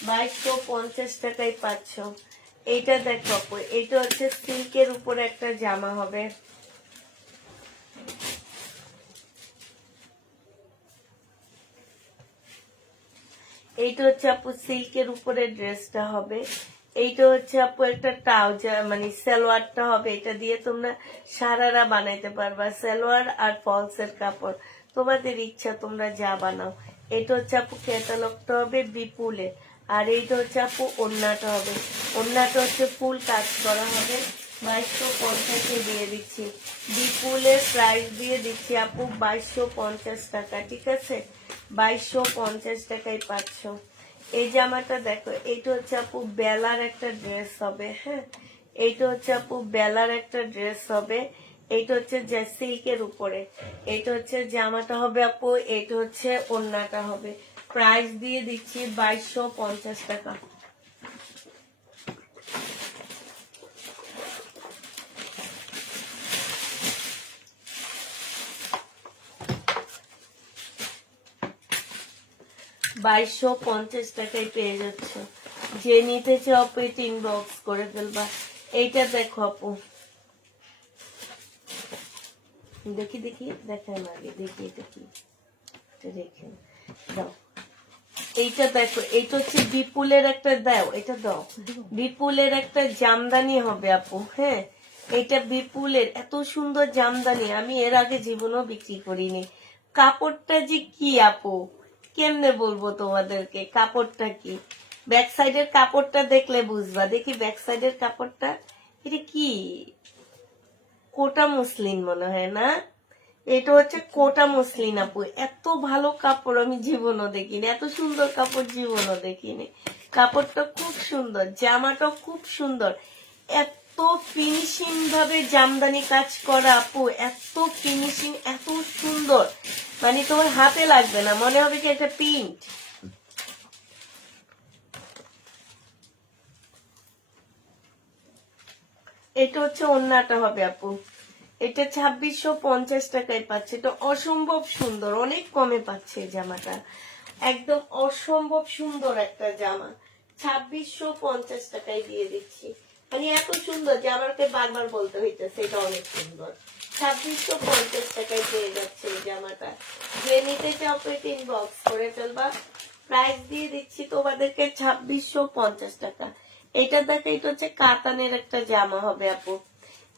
2250 টাকায় পাচ্ছ। এইটা দেখো আপু, এটা হচ্ছে সিল্কের উপরে একটা জামা হবে। এইটা হচ্ছে আপু সিল্কের উপরে ড্রেসটা হবে। এইটা হচ্ছে আপু একটা ট্রাউজার মানে সালোয়ারটা হবে, এটা দিয়ে তোমরা সারারা বানাইতে পারবা, সালোয়ার আর ফলসের কাপড় তোমাদের ইচ্ছা, তোমরা যা বানাও। এটা হচ্ছে আপু ক্যাটালগটা হবে বিপুলে। আর এইটা হচ্ছে আপু ওড়নাটা হবে, ওড়নাটা হচ্ছে ফুল কাজ করা হবে। 2250 দিয়ে দিচ্ছি, বিপুলের প্রাইস দিয়ে দিচ্ছি আপু 2250 টাকা, ঠিক আছে? 2250 টাকায় পাচ্ছ। এই জামাটা দেখো, এইটা হচ্ছে আপু বেলার একটা ড্রেস হবে। হ্যাঁ, এইটা হচ্ছে আপু বেলার একটা ড্রেস হবে। এইটা হচ্ছে যে সিল্কের উপরে, এইটা হচ্ছে জামাটা হবে আপু, এইটা হচ্ছে ওড়নাটা হবে। প্রাইস দিয়ে দিচ্ছি 2250 টাকা। বাইশশো পঞ্চাশ টাকায় পেয়ে যাচ্ছ। যে নিতে চাও আপু এটা ইনবক্স করে ফেলবা। এইটা দেখো আপু, দেখি দেখি দেখায় না আগে, দেখি এটা কি, এটা রেখে দাও। এইটা দেখো, এইটা হচ্ছে বিপুলের একটা, দাও এটা দাও, বিপুলের একটা জামদানি হবে আপু। হ্যাঁ, এইটা বিপুলের এত সুন্দর জামদানি আমি এর আগে জীবনেও বিক্রি করিনি। কাপড়টা যে কি আপু, কেমনে বলবো তোমাদেরকে কাপড়টা কি। ব্যাক সাইডের কাপড়টা দেখলে বুঝবা। দেখি ব্যাক সাইডের কাপড়টা, এটা কি কোটা মসলিন মনে হয় না? এটা হচ্ছে কোটা মসলিন আপু। এত ভালো কাপড় আমি জীবনও দেখিনি, এত সুন্দর কাপড় জীবনও দেখিনি। কাপড়টা খুব সুন্দর, জামাটাও খুব সুন্দর, এত ফিনিশিং ভাবে জামদানি কাজ করা আপু, এত ফিনিশিং, এত সুন্দর, মানে তোমার হাতে লাগবে না, মনে হবে কি এটা প্রিন্ট। এটা হচ্ছে ওড়নাটা হবে আপু, এটা 2650 টাকায় পাচ্ছে। এটা অসম্ভব সুন্দর, অনেক কমে পাচ্ছে এই জামাটা, একদম অসম্ভব সুন্দর একটা জামা। 2650 টাকায় দিয়ে দিচ্ছি, মানে এত সুন্দর যে আমাকে বারবার বলতে হইতেছে এটা অনেক সুন্দর। 2650 টাকায় পেয়ে যাচ্ছে এই জামাটা। যে নিতে চাও পেটে ইনবক্স করে ফেলবা। প্রাইস দিয়ে দিচ্ছি তোমাদেরকে 2650 টাকা। এটা দেখো, এটা হচ্ছে কাতানের একটা জামা হবে আপু,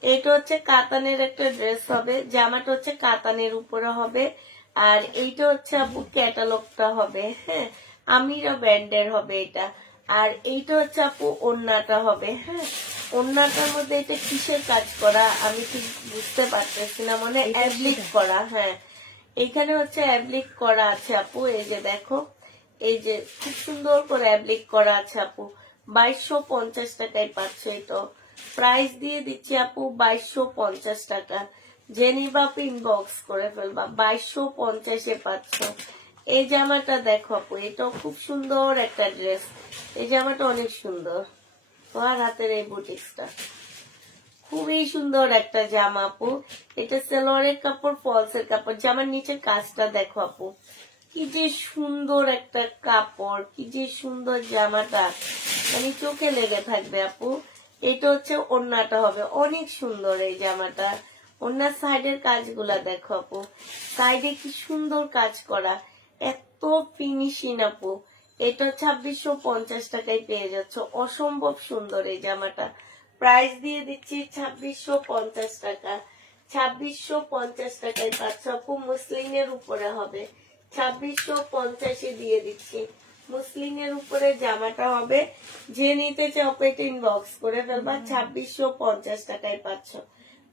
এটা হচ্ছে কাতানের একটা ড্রেস হবে, জামাটা হচ্ছে কাতানের উপরে হবে। আর এইটা হচ্ছে আপু ক্যাটালগটা হবে। হ্যাঁ, আমিরা ব্র্যান্ডের হবে এটা। আর এইটা হচ্ছে আপু ওড়নাটা হবে। হ্যাঁ, ওড়নাটার মধ্যে এটা কিসের কাজ করা আমি ঠিক বুঝতে পারতেছি না, মানে অ্যাবলিক করা। হ্যাঁ, এইখানে হচ্ছে অ্যাবলিক করা আছে আপু, এই যে দেখো, এই যে খুব সুন্দর করে অ্যাবলিক করা আছে আপু। 2250 টাকায় পাচ্ছে এটা। প্রাইস দিয়ে দিচ্ছি আপু 2250 টাকা। যে নিবা ইনবক্স করে ফেলবা, 2250-এ পাচ্ছ। এই জামাটা দেখো আপু, এটাও খুব সুন্দর একটা ড্রেস, এই জামাটা অনেক সুন্দর। তোমার হাতের এই বুটিক্সটা খুবই সুন্দর একটা জামা আপু। এটা সালোয়ারের কাপড়, ফলসের কাপড়, জামার নিচের কাজটা দেখো আপু, কি যে সুন্দর একটা কাপড়, কি যে সুন্দর জামাটা, মানে চোখে লেগে থাকবে আপু। এটা হচ্ছে ওড়নাটা হবে, অনেক সুন্দর এই জামাটা। ওড়নার সাইডের কাজগুলা দেখো আপু, সাইডে কি সুন্দর কাজ করা, এত ফিনিশিং আপু। এটা 2650 টাকায় পেয়ে যাচ্ছ, অসম্ভব সুন্দর এই জামাটা। প্রাইস দিয়ে দিচ্ছি 2650 টাকা। 2650 টাকায় পাচ্ছ আপু, মুসলিনের উপরে হবে। 2650-এ দিয়ে দিচ্ছি, মুসলিনের উপরে জামাটা হবে। যে নিতে চাও পেট ইনবক্স করে ফেলবা, 2650 টাকায় পাচ্ছ।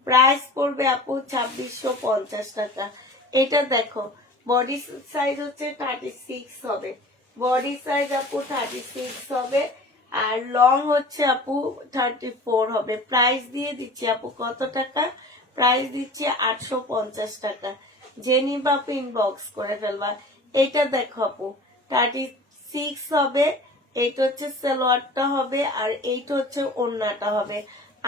প্রাইস পড়বে আপু 2650 টাকা। এটা দেখো, বডি সাইজ হচ্ছে 36 হবে, বডি সাইজ আপু 36 হবে। আর লং হচ্ছে আপু 34 হবে। প্রাইস দিয়ে দিচ্ছি আপু কত টাকা? প্রাইস দিচ্ছি 850 টাকা। যে নিবা আপু ইনবক্স করে ফেলবা। এটা দেখো আপু 36 হবে, এইটা হচ্ছে সালোয়ারটা হবে, আর এইটা হচ্ছে ওড়নাটা হবে।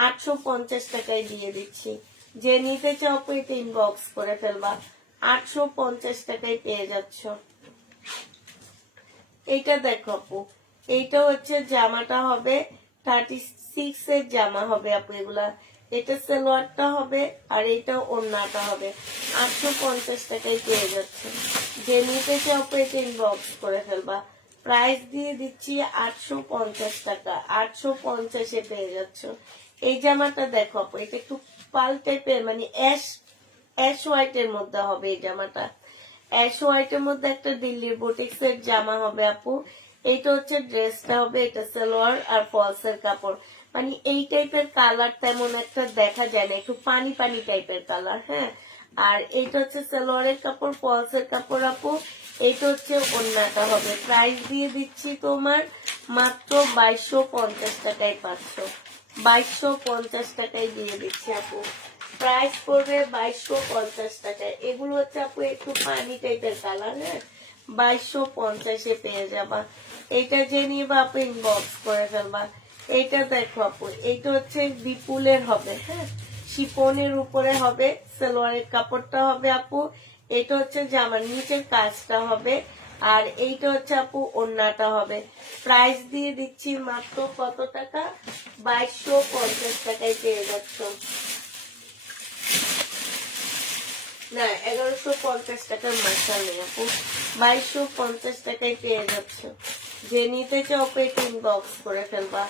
850 টাকায় দিয়ে দিচ্ছি। যে নিতে চাও আপু এটা ইনবক্স করে ফেলবা, 850 টাকায় পেয়ে যাচ্ছ। এইটা দেখো আপু, এইটা হচ্ছে জামাটা হবে 36 এর জামা হবে আপু এগুলা। এটা সালোয়ারটা হবে আর এটা ওড়নাটা হবে। 850 টাকায় পেয়ে যাচ্ছে। যে নিতে চাও আপু এটা ইনবক্স করে ফেলবা। প্রাইস দিয়ে দিচ্ছি 850 টাকা। 850-এ পেয়ে যাচ্ছ। এই জামাটা দেখো আপু, এটা একটু পাল টাইপের, মানে অ্যাশ হোয়াইট এর মধ্যে হবে এই জামাটা। অ্যাশ হোয়াইট এর মধ্যে একটা দিল্লির বুটিক্স এর জামা হবে আপু। এইটা হচ্ছে ড্রেসটা হবে, এটা সালোয়ার আর ফলসের কাপড়। মানে এই টাইপের কালার তেমন একটা দেখা যায় না, একটু পানি পানি টাইপের কালার। হ্যাঁ, আর এইটা হচ্ছে সালোয়ারের কাপড়, ফলসের কাপড় আপু। এইটা হচ্ছে ওড়নাটা হবে। প্রাইস দিয়ে দিচ্ছি তোমার মাত্র 2250 টাকায় পাচ্ছ। 2250 টাকায় দিয়ে দিচ্ছি আপু। প্রাইস পড়বে 2250 টাকায়। এগুলো হচ্ছে আপু একটু পানি টাইপের কালার। হ্যাঁ, 2250-এ পেয়ে যাবা। এটা যে নিবা আপু ইনবক্স করে ফেলবা। এইটা দেখো আপু, এইটা হচ্ছে বিপুলের হবে। হ্যাঁ, শিপনের উপরে হবে, সালোয়ারের কাপড়টা হবে আপু। এটা হচ্ছে জামার নিচের কাজটা হবে, আর এইটা হচ্ছে আপু ওড়নাটা হবে। প্রাইস দিয়ে দিচ্ছি মাত্র কত টাকা? 2250 টাকায় পেয়ে যাচ্ছ। না, 1150 টাকার মাসা নেই আপু, 2250 টাকায় পেয়ে যাচ্ছ। যে নিতে চাও আপু এটা ইনবক্স করে ফেলবা।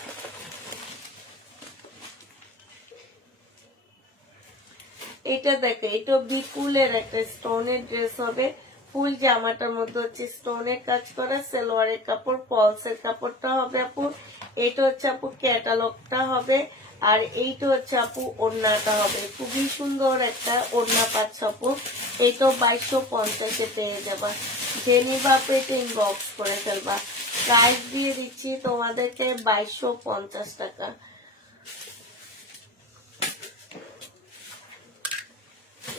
এটা দেখো, এটা বিপুলের একটা স্টোনের ড্রেস হবে। ফুল জামাটার মধ্যে হচ্ছে স্টোনের কাজ করা, সালোয়ারের কাপড়, ফলসের কাপড়টা হবে আপু। এটা হচ্ছে আপু ক্যাটালগটা হবে, আর এইটা হচ্ছে আপু ওড়নাটা হবে। খুবই সুন্দর একটা ওড়না পাচ্ছ আপু। এইটাও 2250-এ পেয়ে যাবা। যে নিবা আপু এটা ইনবক্স করে ফেলবা। প্রাইস দিয়ে দিচ্ছি তোমাদেরকে 2250 টাকা।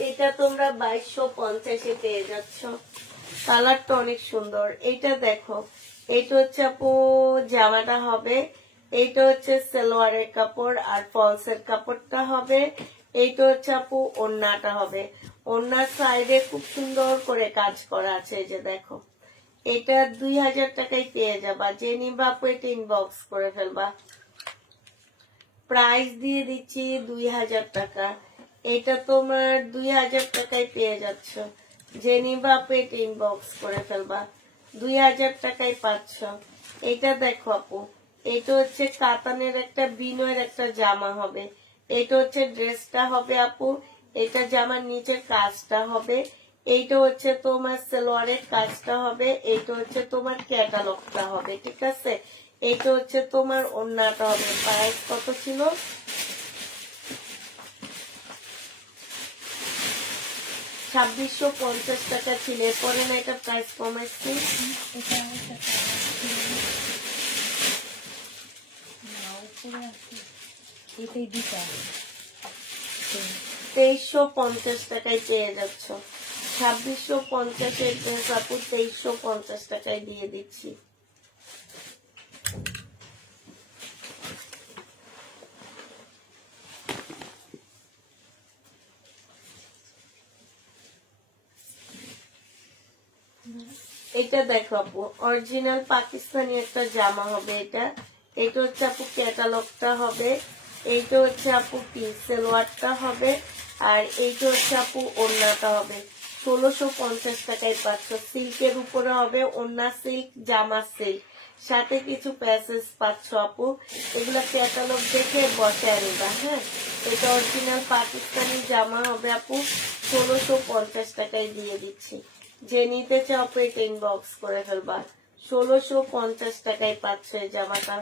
এটা তোমরা 2250-এ পেয়ে যাচ্ছ। কালারটা অনেক সুন্দর। এইটা দেখো, এইটা হচ্ছে আপু জামাটা হবে। এইটা হচ্ছে সালোয়ারের কাপড় আর ফলসের কাপড়টা হবে। এইটা হচ্ছে আপু ওড়নাটা হবে। ওড়নার সাইডে খুব সুন্দর করে কাজ করা আছে, এই যে দেখো। এটা 2000 টাকায় পেয়ে যাবা। যে নিবা আপু এটা ইনবক্স করে ফেলবা। প্রাইস দিয়ে দিচ্ছি 2000 টাকা। এটা তোমার 2000 টাকায় পেয়ে যাচ্ছ। যে নিবা আপু এটা ইনবক্স করে ফেলবা। 2000 টাকায় পাচ্ছ। এটা দেখো আপু, এটা হচ্ছে কাতানের একটা বিনয়ের একটা জামা হবে। এটা হচ্ছে ড্রেসটা হবে আপু। এটা জামার নিচের কাজটা হবে। এইটা হচ্ছে তোমার সালোয়ারের কাজটা হবে। এইটা হচ্ছে তোমার ক্যাটালগটা হবে, ঠিক আছে। এইটা হচ্ছে তোমার ওড়নাটা হবে। প্রাইস কত ছিল? 2650 টাকা ছিল। এরপরে না এটা প্রাইস কমাইছি, এটা একটা না উপরে আছে, এটাই দুটা 2350 টাকায় পেয়ে যাচ্ছ। 2650-এর ড্রেস আপু 2350 টাকায় দিয়ে দিচ্ছি। এটা দেখো আপু, অরিজিনাল পাকিস্তানি একটা জামা হবে এটা। এটা হচ্ছে আপু ক্যাটালগটা হবে। এইটা হচ্ছে আপু পিস সালোয়ারটা হবে, আর এইটা হচ্ছে আপু ওড়নাটা হবে। 1650 টাকায় পাচ্ছ। সিল্কের উপরে হবে, ওড়না সিল্ক, জামা সিল্ক, সাথে কিছু প্যাসেজ পাচ্ছ আপু। এগুলা ক্যাটালগ দেখে বসায় নিবা। হ্যাঁ, এটা অরিজিনাল পাকিস্তানি জামা হবে আপু। 1650 টাকায় দিয়ে দিচ্ছি। যে নিতে চাও আপু এটা ইনবক্স করে ফেলবা। 1650 টাকায় পাচ্ছ এই জামাটা।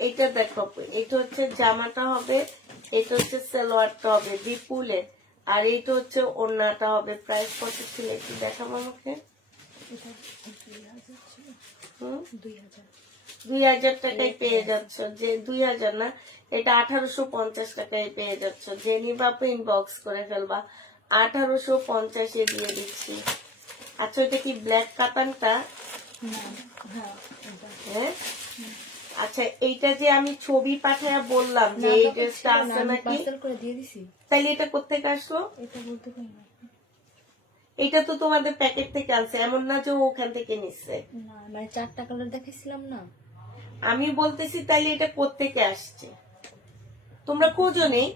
এইটা দেখো আপু, এটা হচ্ছে জামাটা হবে। এটা হচ্ছে সালোয়ারটা হবে বিপুলের, আর এইটা হচ্ছে ওড়নাটা হবে। প্রাইস কত ছিল একটু দেখাবো আমাকে? এটা 2000 ছিল, হুম, 2000 2000 টাকায় পেয়ে যাচ্ছ। যে 2000 না, এটা 1850 টাকায় পেয়ে যাচ্ছ। যে নিবা আপু ইনবক্স করে ফেলবা। 1850-এ দিয়ে দিচ্ছি। আচ্ছা, এটা কি ব্ল্যাক কাতানটা? না, হ্যাঁ এটা হ্যাঁ, আচ্ছা, এইটা যে আমি ছবি পাঠায় বললাম যে এই ড্রেসটা আছে নাকি, পার্সেল করে দিয়ে দিছি। তাইলে এটা কোত্থেকে আসলো? এটা বলতে পারি না। এটা তো তোমাদের প্যাকেট থেকে আনছে, এমন না যে ও ওখান থেকে নিচ্ছে। না মানে 4টা কালার দেখাইছিলাম না। আমি বলতেছি তাইলে এটা কোত্থেকে আসছে? তোমরা খোঁজো নেই,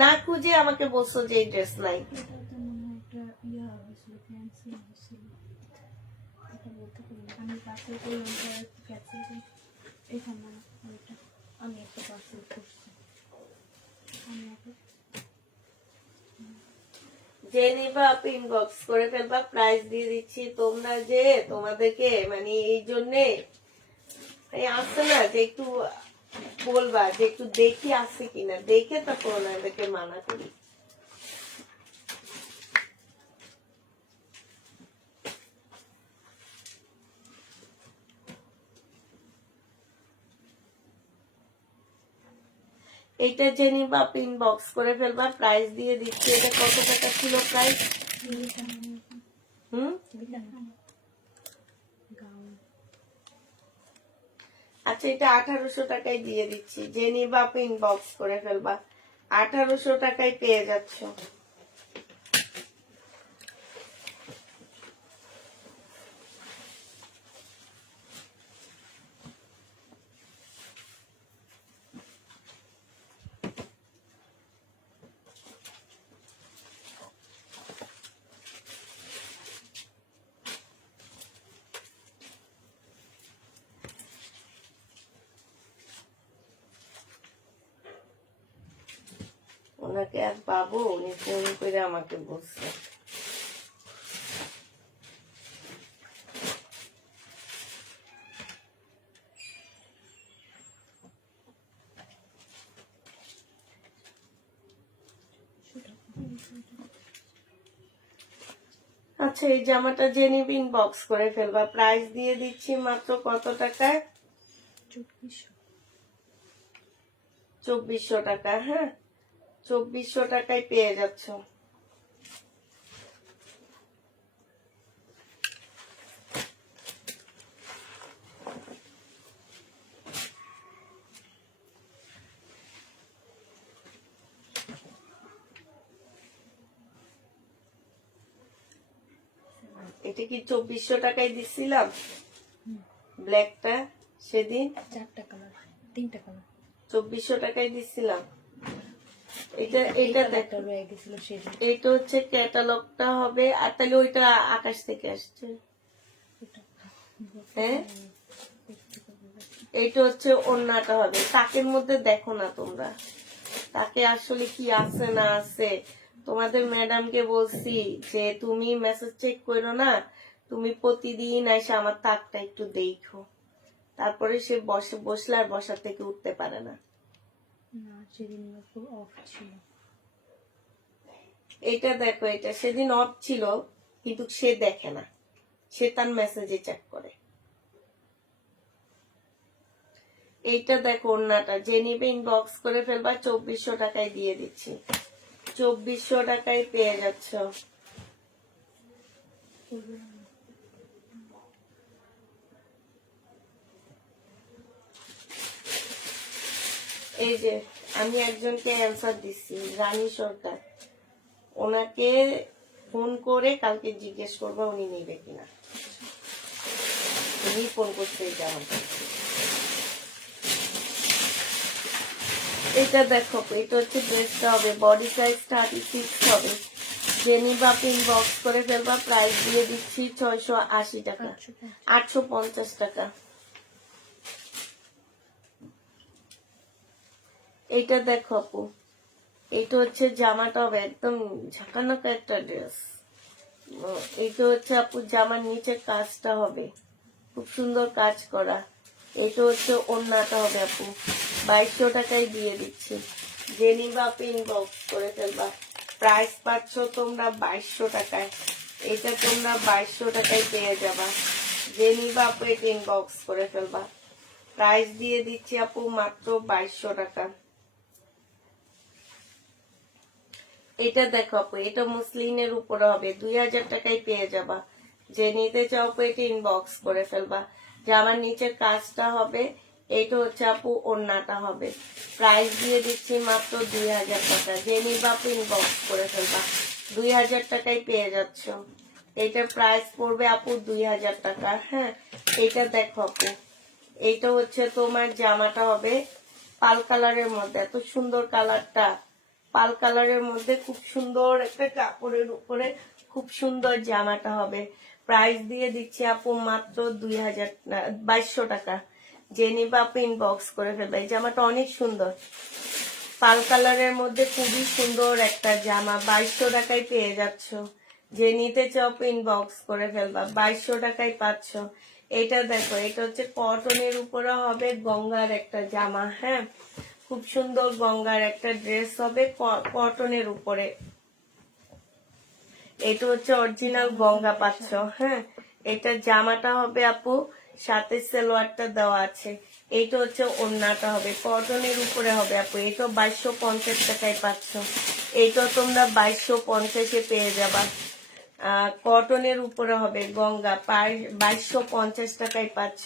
না খুঁজে আমাকে বলছো যে এই ড্রেস নাই। এটা তো মনে হয় একটা ইয়া হয়েছিল, ক্যান্সেল হয়েছিল। এটা বলতে পারি না। আমি পার্সেল করলাম, ক্যান্সেল করে এখানে না, ওইটা আমি একটা পার্সেল করছি। আমি একটা যে নিবা ইনবক্স করে ফেলবা, প্রাইস দিয়ে দিচ্ছি। তোমরা যে তোমাদেরকে মানে এই জন্যে আসছে না যে একটু বলবা যে একটু দেখি আসছে কিনা, দেখে তারপর ওনাদেরকে মানা করি। এইটা যে নিবা ইনবক্স করে ফেলবা, প্রাইস দিয়ে দিচ্ছি। এটা কত টাকা ছিল প্রাইস? আচ্ছা, এটা 1800 টাকায় দিয়ে দিচ্ছি। যে নিবা ইনবক্স করে ফেলবা, 1800 টাকায় পেয়ে যাচ্ছ। ওনাকে আর পাবো? উনি ফোন করে আমাকে বলছে। আচ্ছা, এই জামাটা যে নিবি ইনবক্স করে ফেলবা, প্রাইস দিয়ে দিচ্ছি মাত্র কত টাকায়? 2400 টাকা। হ্যাঁ, 2400 টাকায় পেয়ে যাচ্ছ। এটা কি 2400 টাকায় দিছিলাম ব্ল্যাকটা সেদিন? 4টা কালার, 3টা কালার 2400 টাকায় দিছিলাম। এটা দেখো, রয়ে গেছিল সেদিন। এইটা হচ্ছে ক্যাটালগটা হবে। আর তাহলে ওইটা আকাশ থেকে আসছে। হ্যাঁ, এইটা হচ্ছে ওড়নাটা হবে। তাকের মধ্যে দেখো না তোমরা, তাকে আসলে কি আছে না আছে। তোমাদের ম্যাডামকে বলছি যে তুমি মেসেজ চেক করো না, তুমি প্রতিদিন এসে আমার তাকটা একটু দেখো। তারপরে সে বসলে আর বসার থেকে উঠতে পারে না। না সেদিন পুরো অফ ছিল। এটা দেখো, এটা সেদিন অফ ছিল কিন্তু সে দেখে না, সে তার মেসেজে চেক করে। এইটা দেখো ওড়নাটা, যে নিবে ইনবক্স করে ফেলবা, 2400 টাকায় দিয়ে দিচ্ছি। 2400 টাকায় পেয়ে যাচ্ছ। এই যে আমি একজনকে অ্যান্সার দিচ্ছি, রানী সরকার। ওনাকে ফোন করে কালকে জিজ্ঞেস করবো উনি নেবে কিনা। উনি ফোন করতে আমাকে। এটা দেখো, এটা হচ্ছে ড্রেসটা হবে, বডি সাইজ 36 হবে। জেনি বা ইনবক্স করে ফেলবা, প্রাইস দিয়ে দিচ্ছি 680 টাকা, 850 টাকা। এইটা দেখো আপু, এইটা হচ্ছে জামাটা হবে একদম ঝাঁকানাকা একটা ড্রেস। এইটা হচ্ছে আপু জামার নিচে কাজটা হবে খুব সুন্দর কাজ করা। এটা হচ্ছে ওড়নাটা হবে আপু, 2200 টাকায় দিয়ে দিচ্ছি। জেনিবা ইনবক্স করে ফেলবা, প্রাইস পাচ্ছ তোমরা 2200 টাকায়। এটা তোমরা 2200 টাকায় পেয়ে যাবা। জেনিবা আপু এটা ইনবক্স করে ফেলবা, প্রাইস দিয়ে দিচ্ছি আপু মাত্র 2200 টাকা। এটা দেখো আপু, এটা মুসলিনের উপরে হবে, 2000 টাকায় পেয়ে যাবা। যে নিতে চাও আপু এটা ইনবক্স করে ফেলবা। জামার নিচে কাজটা হবে, এইটা হচ্ছে আপু ওড়নাটা হবে। প্রাইস দিয়ে দিচ্ছি মাত্র 2000 টাকা। যে নিবা ইনবক্স করে ফেলবা, 2000 টাকায় পেয়ে যাচ্ছ। এটার প্রাইস পড়বে আপু 2000 টাকা। হ্যাঁ, এটা দেখো আপু, এইটা হচ্ছে তোমার জামাটা হবে পাল কালারের মধ্যে, এত সুন্দর কালারটা, পাল কালারের মধ্যে খুব সুন্দর একটা কাপড়ের উপরে খুব সুন্দর জামাটা হবে। প্রাইস দিয়ে দিচ্ছি আপু মাত্র 2200 টাকা। যে নিবা আপু ইনবক্স করে ফেলবে। এই জামাটা অনেক সুন্দর, পাল কালারের মধ্যে খুবই সুন্দর একটা জামা, 2200 টাকায় পেয়ে যাচ্ছ। যে নিতে চাও ইনবক্স করে ফেলবা, 2200 টাকায় পাচ্ছ। এটা দেখো, এটা হচ্ছে কটনের উপরে হবে গঙ্গার একটা জামা। হ্যাঁ, খুব সুন্দর গঙ্গার একটা ড্রেস হবে কটনের উপরে। এটা হচ্ছে অরিজিনাল গঙ্গা পাচ্ছ। হ্যাঁ, এটা জামাটা হবে আপু, সাথে সালোয়ারটা দেওয়া আছে। এইটা হচ্ছে ওড়নাটা হবে, কটনের উপরে হবে আপু। এটা 2250 টাকায় পাচ্ছ। এইটা তোমরা 2250-এ পেয়ে যাবা। কটনের উপরে হবে গঙ্গা, 2250 টাকায় পাচ্ছ।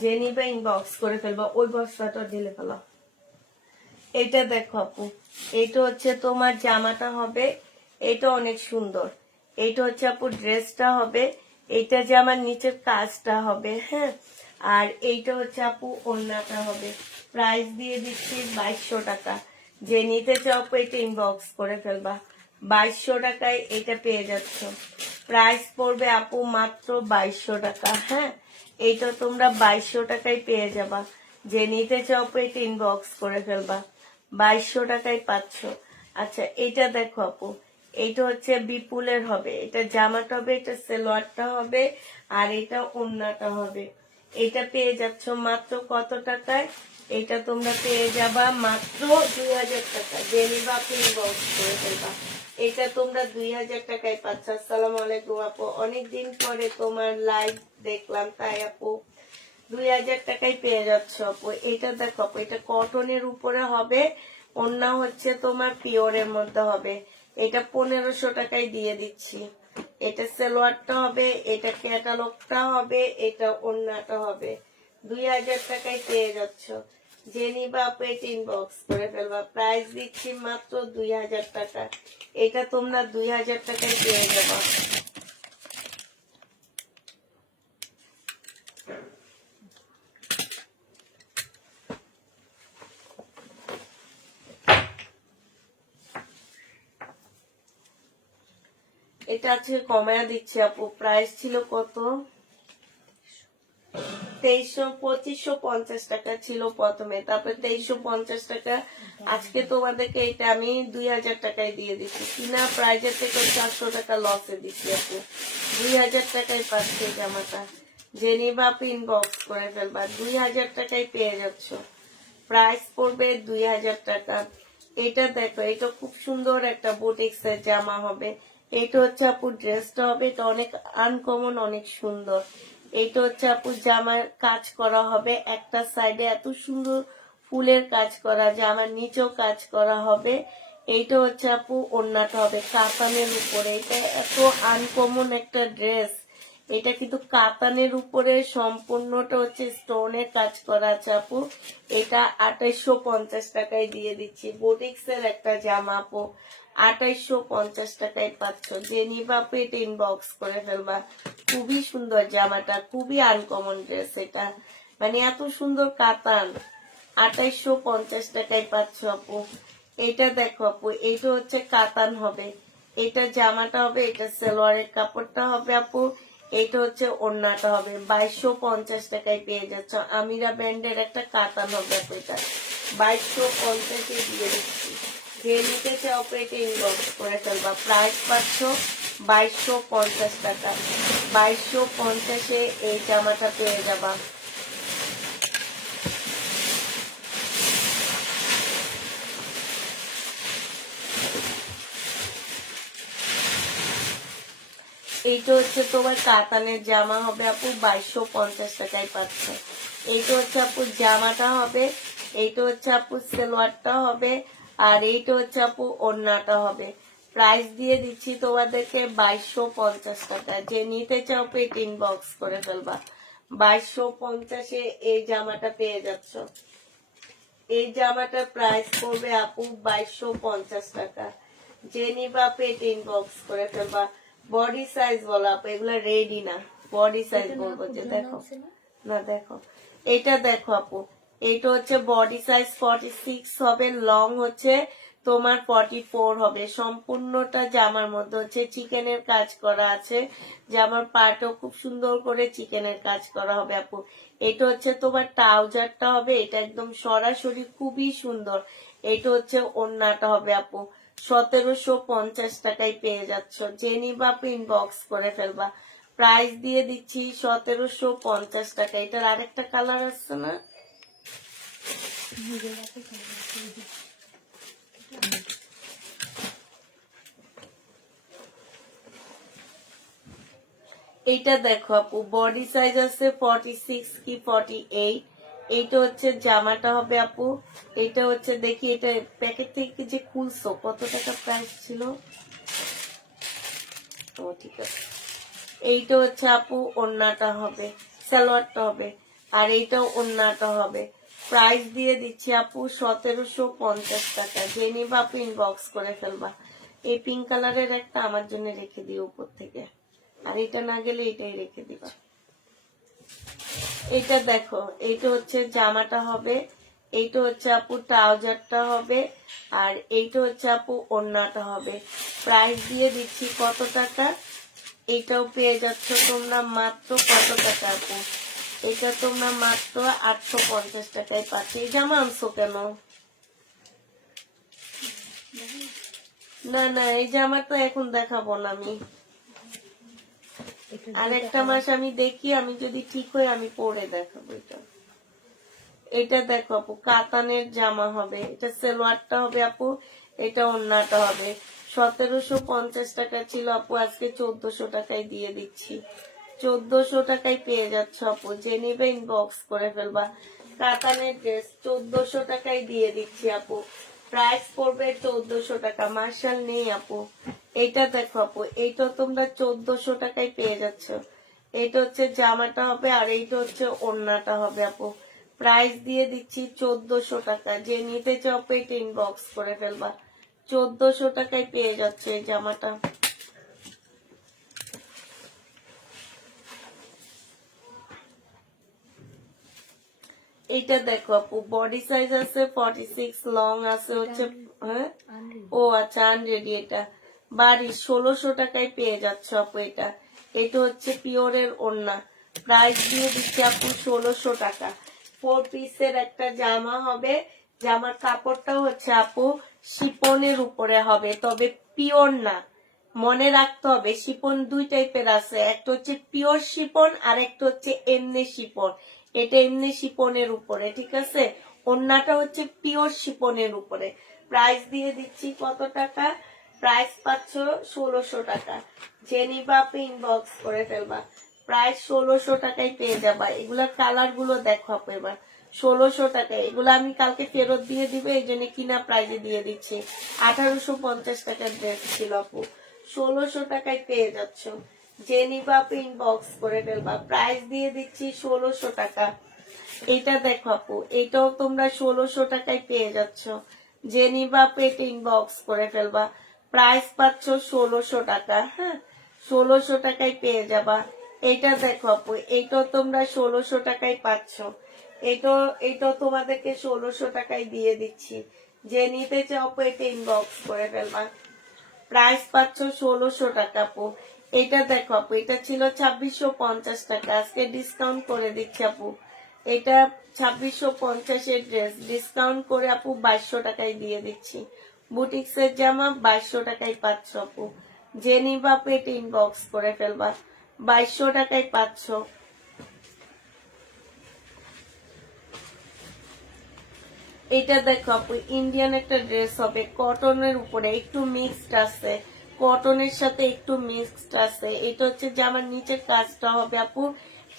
যে নিবে ইনবক্স করে ফেলবা, ওই বক্সটা দিলে ফেলো। এটা দেখো আপু, এইটা হচ্ছে তোমার জামাটা হবে, এটা অনেক সুন্দর। এইটা হচ্ছে আপু ড্রেসটা হবে, এইটা জামার নিচের কাজটা হবে। হ্যাঁ, আর এইটা হচ্ছে আপু ওড়নাটা হবে। প্রাইস দিয়ে দিচ্ছি 2200 টাকা। যে নিতে চাও এটা ইনবক্স করে ফেলবা, 2200 টাকায় এটা পেয়ে যাচ্ছ। প্রাইস পড়বে আপু মাত্র 2200 টাকা। হ্যাঁ, এইটা তোমরা 2200 টাকায় পেয়ে যাবা। যে নিতে চাও এটা ইনবক্স করে ফেলবা, 2200 টাকায় পাচ্ছ। আচ্ছা, এটা দেখো আপু, এইটা হচ্ছে বিপুলের হবে, এটা জামাটা হবে, এটা সালোয়ারটা হবে, আর এটা ওড়নাটা হবে। এটা পেয়ে যাচ্ছ মাত্র কত টাকায়? এটা তোমরা পেয়ে যাবা মাত্র 2000 টাকা। যে নিবা আপনি ইনবক্স করে ফেলবা, এটা তোমরা 2000 টাকায় পাচ্ছ। আসসালামু আলাইকুম আপু, অনেকদিন পরে তোমার লাইভ দেখলাম, তাই আপু 2000 টাকায় পেয়ে যাচ্ছ আপু। এটা দেখো আপু, এটা কটনের উপরে হবে, ওড়না হচ্ছে তোমার পিওরের মধ্যে হবে। এটা 1500 টাকায় দিয়ে দিচ্ছি। এটা সালোয়ারটা হবে, এটা ক্যাটালগটা হবে, এটা ওড়নাটা হবে। 2000 টাকায় পেয়ে যাচ্ছ। যে নিবা আপু এটা ইনবক্স করে ফেলবা। প্রাইস দিচ্ছি মাত্র 2000 টাকা। এটা তোমরা 2000 টাকায় পেয়ে যাবা। এটা আছে কমায়া দিচ্ছি আপু, প্রাইস ছিল কত? 2550 টাকা ছিল প্রথমে, তারপরে 2350 টাকা। আজকে তোমাদেরকে এটা আমি 2000 টাকায় দিয়ে দিচ্ছি। কিনা প্রাইজের থেকে 400 টাকা লসে দিচ্ছি আপু। 2000 টাকায় পাচ্ছে জামাটা। যে নিবা আপু ইনবক্স করে ফেলবা, 2000 টাকায় পেয়ে যাচ্ছ। প্রাইস পড়বে 2000 টাকা। এটা দেখো, এটা খুব সুন্দর একটা বুটিক্স এর জামা হবে। এটা হচ্ছে আপু ড্রেসটা হবে, এটা অনেক আনকমন, অনেক সুন্দর। এইটা হচ্ছে আপু জামার কাজ করা হবে, একটা সাইডে এত সুন্দর ফুলের কাজ করা, জামার নিচেও কাজ করা হবে। এইটা হচ্ছে আপু ওড়নাটা হবে কাতানের উপরে। এটা এত আনকমন একটা ড্রেস, এটা কিন্তু কাতানের উপরে সম্পূর্ণটা হচ্ছে স্টোনের কাজ করা আছে আপু। এটা 2850 টাকায় দিয়ে দিচ্ছি। বুটিক্স এর একটা জামা আপু, 2850 টাকায় পাচ্ছ। যে নিবা আপু এটা ইনবক্স করে ফেলবা। খুবই সুন্দর জামাটা, খুবই আনকমন ড্রেস এটা, মানে এত সুন্দর কাতান। 2850 টাকায় পাচ্ছ আপু। এটা দেখো আপু, এইটা হচ্ছে কাতান হবে, এটা জামাটা হবে, এটা সালোয়ারের কাপড়টা হবে আপু। এইটা হচ্ছে ওড়নাটা হবে। 2250 টাকায় পেয়ে যাচ্ছ। আমিরা ব্র্যান্ডের একটা কাতান হবে আপু, এটা 2250-এ দিয়ে দিচ্ছি। যে নিতে চাও এটা ইনবক্স করে ফেলবা। প্রাইস পাচ্ছ 2250 টাকা। 2250-এ এই জামাটা পেয়ে যাবা। এইটা হচ্ছে তোমার কাতানের জামা হবে আপু, 2250 টাকায় পাচ্ছ। এইটা হচ্ছে আপু জামাটা হবে, এইটা হচ্ছে আপু সালোয়ারটা হবে, আর এইটা হচ্ছে আপু ওড়নাটা হবে। প্রাইস দিয়ে দিচ্ছি তোমাদেরকে 2250 টাকা। যে নিতে চাও এটা ইনবক্স করে ফেলবা, 2250-এ এই জামাটা পেয়ে যাচ্ছ। এই জামাটার প্রাইস পড়বে আপু 2250 টাকা। যে নিবা পেট ইনবক্স করে ফেলবা। বডি সাইজ বলো আপু, এগুলা রেডি না, বডি সাইজ বলবো যে দেখো না, দেখো এটা দেখো আপু, এইটা হচ্ছে বডি সাইজ 46 হবে, লং হচ্ছে তোমার 44 হবে। সম্পূর্ণটা জামার মধ্যে হচ্ছে চিকেনের কাজ করা আছে, জামার পাটও খুব সুন্দর করে চিকেনের কাজ করা হবে আপু। এটা হচ্ছে তোমার ট্রাউজারটা হবে, এটা একদম সরাসরি খুবই সুন্দর। এটা হচ্ছে ওড়নাটা হবে আপু। 1750 টাকায় পেয়ে যাচ্ছ। যে নিবা ইনবক্স করে ফেলবা। প্রাইস দিয়ে দিচ্ছি 1750 টাকা। এটার আরেকটা কালার আসছে না, এইটা দেখো আপু, বডি সাইজ আছে 46 কি 48। এইটা হচ্ছে জামাটা হবে আপু। এটা হচ্ছে দেখি, এটা প্যাকেট থেকে যে খুলছো কত টাকা প্রাইস ছিল, ও ঠিক আছে। এইটা হচ্ছে আপু ওড়নাটা হবে, সালোয়ারটা হবে, আর এইটাও ওড়নাটা হবে। প্রাইস দিয়ে দিচ্ছি আপু 1750 টাকা। যে নিবা আপু ইনবক্স করে ফেলবা। এই পিঙ্ক কালারের একটা আমার জন্য রেখে দিও উপর থেকে, আর এটা না গেলে এটাই রেখে দিবা। এটা দেখো, এইটা হচ্ছে জামাটা হবে, এইটা হচ্ছে আপু ট্রাউজারটা হবে, আর এইটা হচ্ছে আপু ওড়নাটা হবে। প্রাইস দিয়ে দিচ্ছি কত টাকা, এটাও পেয়ে যাচ্ছ তোমরা মাত্র কত টাকা আপু, এটা তোমরা মাত্র 850 টাকায় পাচ্ছ। এই জামা আনছো কেন? না না, এই জামা তো এখন দেখাবো না আমি, আর একটা মাস আমি দেখি, আমি যদি ঠিক হয় আমি পরে দেখাবো এটা। এটা দেখো আপু, কাতানের জামা হবে, এটা সালোয়ারটা হবে আপু, এটা ওড়নাটা হবে। 1750 টাকা ছিল আপু, আজকে 1400 টাকায় দিয়ে দিচ্ছি। 1400 টাকায় পেয়ে যাচ্ছ আপু। যে নিবে ইনবক্স করে ফেলবা। কাতানের ড্রেস 1400 টাকায় দিয়ে দিচ্ছি আপু। প্রাইস পড়বে 1400 টাকা। মার্শাল নেই আপু। এইটা দেখো আপু, এইটা তোমরা 1400 টাকায় পেয়ে যাচ্ছ। এইটা হচ্ছে জামাটা হবে, আর এইটা হচ্ছে ওড়নাটা হবে আপু। প্রাইস দিয়ে দিচ্ছি 1400 টাকা। যে নিতে চাও পেট ইনবক্স করে ফেলবা। 1400 টাকায় পেয়ে যাচ্ছে এই জামাটা। এইটা দেখো আপু, বডি সাইজ আছে 46, লং আছে হচ্ছে, হ্যাঁ ও আচ্ছা আনরেডি। এটা বাড়ি 1600 টাকায় পেয়ে যাচ্ছে আপু। এটা এটা হচ্ছে পিওরের ওড়না। প্রাইস দিয়ে দিচ্ছি আপু 1600 টাকা। 4 পিসের একটা জামা হবে, জামার কাপড়টাও হচ্ছে আপু শিপনের উপরে হবে, তবে পিওর না। মনে রাখতে হবে শিপন দুই টাইপের আছে, একটা হচ্ছে পিওর শিপন আর একটা হচ্ছে এমনি শিপন। এটা এমনি শিপনের উপরে, ঠিক আছে। ওড়নাটা হচ্ছে পিওর শিপনের উপরে। প্রাইস দিয়ে দিচ্ছি কত টাকা, প্রাইস পাচ্ছ 1600 টাকা। যে নিবা ইনবক্স করে ফেলবা। প্রাইস 1600 টাকায় পেয়ে যাবা। এগুলা কালার গুলো দেখো আপু এবার। 1600 টাকা, এগুলো আমি কালকে ফেরত দিয়ে দিবে, এই জন্য কিনা প্রাইজে দিয়ে দিচ্ছি। 1850 টাকার ড্রেস ছিল আপু, 1600 টাকায় পেয়ে যাচ্ছ। যে নিবা ইনবক্স করে ফেলবা। প্রাইস দিয়ে দিচ্ছি 1600 টাকা। এটা দেখো আপু, এটাও তোমরা 1600 টাকায় পেয়ে যাচ্ছ। যে নিবা পেট ইনবক্স করে ফেলবা। প্রাইস পাচ্ছ 1600 টাকা। হ্যাঁ, 1600 টাকায় পেয়ে যাবা। এটা দেখো আপু, এইটাও তোমরা 1600 টাকায় পাচ্ছ। এটাও তোমাদেরকে 1600 টাকায় দিয়ে দিচ্ছি। যে নিতে চাও পেট ইনবক্স করে ফেলবা। প্রাইস পাচ্ছ 1600 টাকা আপু। এটা দেখো আপু, এটা ছিল 2650 টাকা, আজকে ডিসকাউন্ট করে দিচ্ছি আপু। এটা 2650 এর ড্রেস, ডিসকাউন্ট করে আপু 2200 টাকায় দিয়ে দিচ্ছি। বুটিক্সের জামা 2200 টাকায় পাচ্ছ আপু। যে নিবা পেট ইনবক্স করে ফেলবা। 2200 টাকায় পাচ্ছ। এটা দেখো আপু, ইন্ডিয়ান একটা ড্রেস হবে, কটনের উপরে একটু মিক্সড আছে, কটনের সাথে একটু মিক্সড আছে। এটা হচ্ছে যে আমার নিচের কাজটা হবে আপু,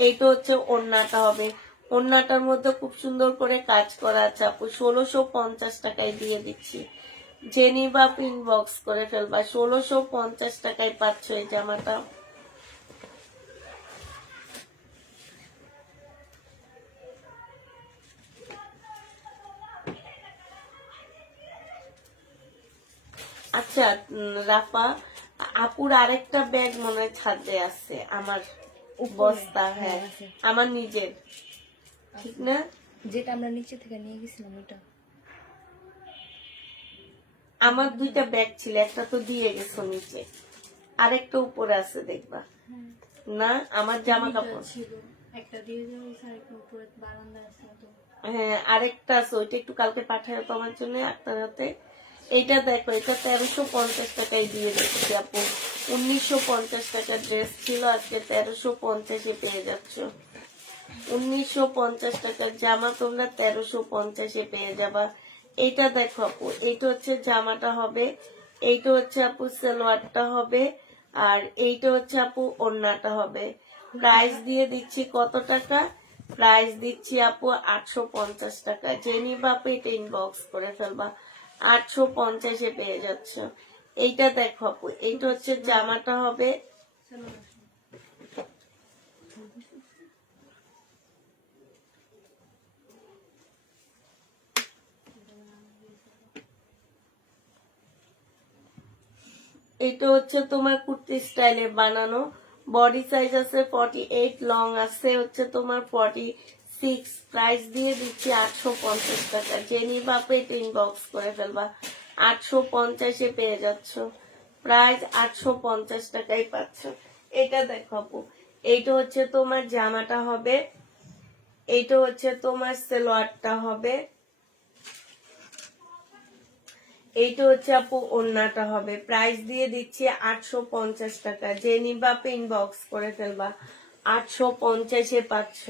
এইটা হচ্ছে ওড়নাটা হবে। ওড়নাটার মধ্যে খুব সুন্দর করে কাজ করা আছে আপু। 1650 টাকায় দিয়ে দিচ্ছি। যে নিবা ইনবক্স করে ফেলবা। 1650 টাকায় পাচ্ছ এই জামাটা। আচ্ছা রাফা, আপুর আরেকটা ব্যাগ মনে হয় ছাদে আছে আমার উপরে, বস্তা, হ্যাঁ, হ্যাঁ আছে। আমার নিজের, ঠিক না? যেটা আমরা নিচে থেকে নিয়ে গেছিলাম ওটা। আমার দুইটা ব্যাগ ছিল, একটা তো দিয়ে গেছো নিচে, আরেকটা উপরে আছে দেখবা। হ্যাঁ, না আমার জামা দুইটা কাপড়, ছিল, একটা দিয়ে যাওয়া হয়েছে, আরেকটা উপরে বারান্দায় আছে তো। হ্যাঁ আরেকটা আছে, ওইটা একটু কালকে পাঠায় তোমার জন্য আপনার হাতে। এইটা দেখো, এটা 1350 টাকায় দিয়ে দিচ্ছি আপু। 1950 টাকার ড্রেস ছিল, আজকে 1350-এ পেয়ে যাচ্ছ। 1950 টাকার জামা তোমরা 1350-এ পেয়ে যাবা। এইটা দেখো আপু, এইটা হচ্ছে জামাটা হবে, এইটা হচ্ছে আপু সালোয়ারটা হবে, আর এইটা হচ্ছে আপু ওড়নাটা হবে। প্রাইস দিয়ে দিচ্ছি কত টাকা? প্রাইস দিচ্ছি আপু 850 টাকা। যে নিবা আপু এটা ইনবক্স করে ফেলবা, 850-এ পেয়ে যাচ্ছ। এইটা দেখো আপু, এইটা হচ্ছে জামাটা হবে, চলো আসো। এটা হচ্ছে তোমার কুর্তি স্টাইলে বানানো, বডি সাইজ আছে 48, লং আছে হচ্ছে তোমার 46। প্রাইস দিয়ে দিচ্ছি 850 টাকা। যে নিবা আপু এটা ইনবক্স করে ফেলবা, 850-এ পেয়ে যাচ্ছ। প্রাইস 850 টাকাই পাচ্ছ। এটা দেখো আপু, এইটা হচ্ছে তোমার জামাটা হবে, এইটা হচ্ছে তোমার সালোয়ারটা হবে, এইটা হচ্ছে আপু ওড়নাটা হবে। প্রাইস দিয়ে দিচ্ছি 850 টাকা। যে নিবা আপু ইনবক্স করে ফেলবা, 850-এ পাচ্ছ।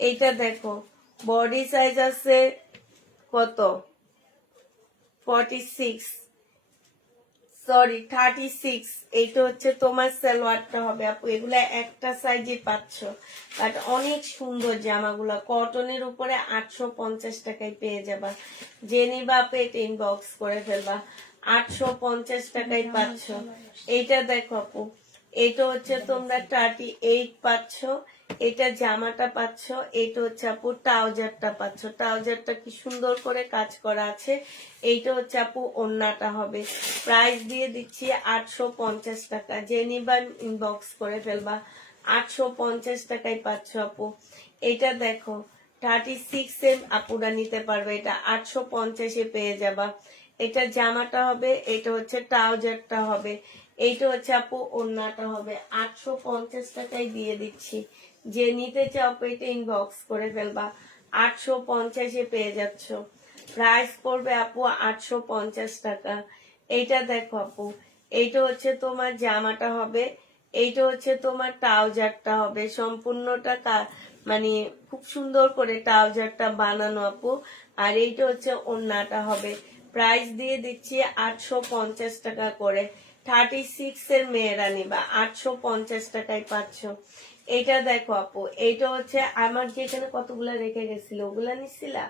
এইটা দেখো, বডি সাইজ আছে কত, 46, সরি 36। এইটা হচ্ছে তোমার সালোয়ারটা হবে আপু। এগুলা একটা সাইজে পাচ্ছ, বাট অনেক সুন্দর জামাগুলা, কটনের উপরে 850 টাকায় পেয়ে যাবা। যে নিবা আপু এটা ইনবক্স করে ফেলবা, 850 টাকায় পাচ্ছ। এইটা দেখো আপু, এটা হচ্ছে তোমরা 38 পাচ্ছ, এটা জামাটা পাচ্ছ, এটা হচ্ছে আপু ট্রাউজারটা পাচ্ছ। ট্রাউজারটা কি সুন্দর করে কাজ করা আছে। এইটা হচ্ছে আপু ওড়নাটা হবে। প্রাইস দিয়ে দিচ্ছি 850 টাকা। যে নিবা ইনবক্স করে ফেলবা, 850 টাকায় পাচ্ছ আপু। এটা দেখো 36 আপুরা নিতে পারবে, এটা 850-এ পেয়ে যাবা। এটা জামাটা হবে, এটা হচ্ছে ট্রাউজারটা হবে, এইটা হচ্ছে আপু ওড়নাটা হবে। 850 টাকায় দিয়ে দিচ্ছি। যে নিতে চাও এটা ইনবক্স করে ফেলবা, 850-এ পেয়ে যাচ্ছ। প্রাইস পড়বে আপু 850 টাকা। এইটা দেখো আপু, এইটা হচ্ছে তোমার জামাটা হবে, এইটা হচ্ছে তোমার ট্রাউজারটা হবে। সম্পূর্ণটা মানে খুব সুন্দর করে ট্রাউজারটা বানানো আপু। আর এইটা হচ্ছে ওড়নাটা হবে। প্রাইস দিয়ে দিচ্ছি 850 টাকা করে। 36-এর মেয়েরা নিবা, 850 টাকায় পাচ্ছ। এটা দেখো আপু, এইটা হচ্ছে আমার যেখানে কতগুলা রেখে গেছিল, ওগুলা নিছিলা?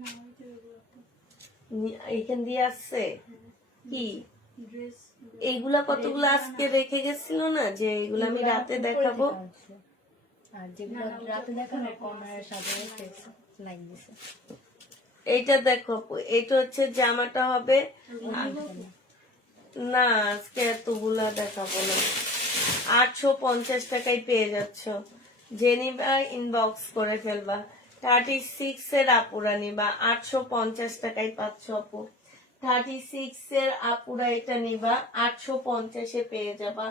না, ওই যে ওগুলো তো। এইখান দিয়ে আসছে কি ড্রেস এইগুলা, কতগুলো আজকে রেখে গেছিল না, যে এগুলো আমি রাতে দেখাবো। আর যেগুলো রাতে দেখানো কর্নারের সাথে লাইন দিছে। এইটা দেখো আপু, এটা হচ্ছে জামাটা হবে। না আজকে এতগুলা দেখাবো না, 850 টাকায় পেয়ে যাচ্ছ। জেনিবা ইনবক্স করে ফেলবা, 36-এর আপুরা নিবা, 850 টাকায় পাচ্ছ আপু। 36-এর আপুরা এটা নিবা, 850-এ পেয়ে যাবা।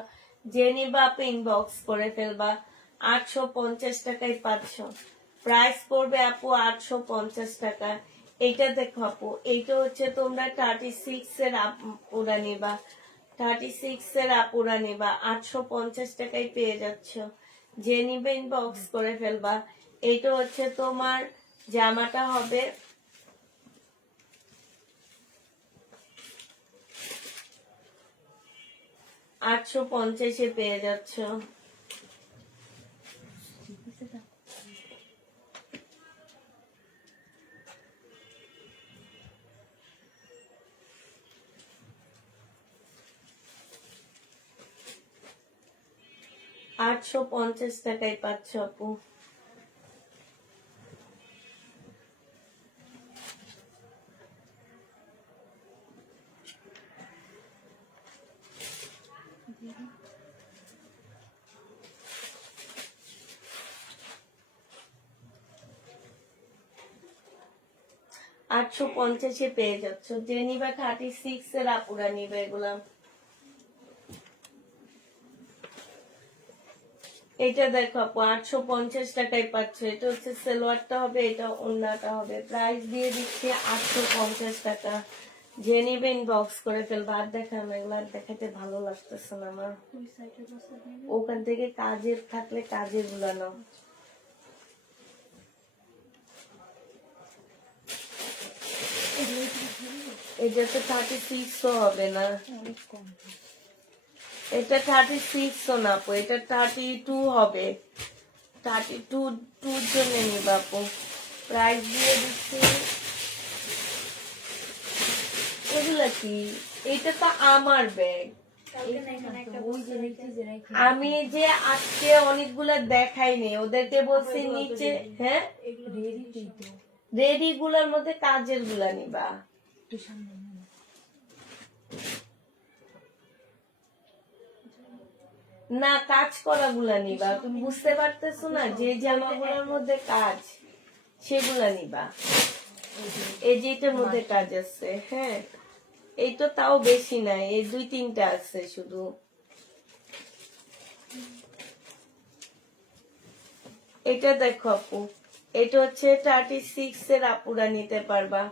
জেনিবা আপু ইনবক্স করে ফেলবা, 850 টাকায় পাচ্ছ। প্রাইস পড়বে আপু 850 টাকা। এইটা দেখো আপু, এইটা হচ্ছে তোমরা 36-এর আপুরা নিবা, 36-এর আপুরা নিবা, 850 টাকায় পেয়ে যাচ্ছ। যে নিবে ইনবক্স করে ফেলবা। এইটা হচ্ছে তোমার জামাটা হবে, 850-এ পেয়ে যাচ্ছ। ঠিক আছে তা। 850 টাকায় পাচ্ছ আপু। 850 পেয়ে যাচ্ছ। যে নিবা 36 এর আপুরা নিবে এগুলা। এটা দেখো আপু 850 টাকায় পাচ্ছ। এটা হচ্ছে সালোয়ারটা হবে, এটা ওড়নাটা হবে। প্রাইস দিয়ে দিচ্ছি 850 টাকা। যে নিবে ইনবক্স করে ফেলবা। আর দেখানো এগুলো আর দেখাতে ভালো লাগতেছে না আমার। ওই সাইডের বস্তা নেবে। ওখান থেকে কাজের থাকলে কাজের গুলা নাও। এটা তো 36 হবে না, অনেক কম। এটা 36 না আপু, এটা 32 হবে। 32 টুর জন্য নিবা আপু। প্রাইস দিয়ে দিচ্ছি। এগুলা কি? এটা তো আমার ব্যাগ। ওই যে রেখে যে রেখে আমি যে আজকে অনেকগুলা দেখাইনি, ওদেরকে বলছি নিচে। হ্যাঁ, রেডি তো রেডি গুলার মধ্যে কাজের গুলা নিবা। একটু সামনে নিয়ে না, কাজ করা গুলা নিবা। তুমি বুঝতে পারতেছো না? যে জামাগুলোর মধ্যে কাজ, সেগুলা নিবা। এই যে এটার মধ্যে কাজ আছে। হ্যাঁ, এই তো তাও বেশি নাই, এই 2-3টা আছে শুধু। এটা দেখো আপু, এটা হচ্ছে 36 এর আপুরা নিতে পারবা।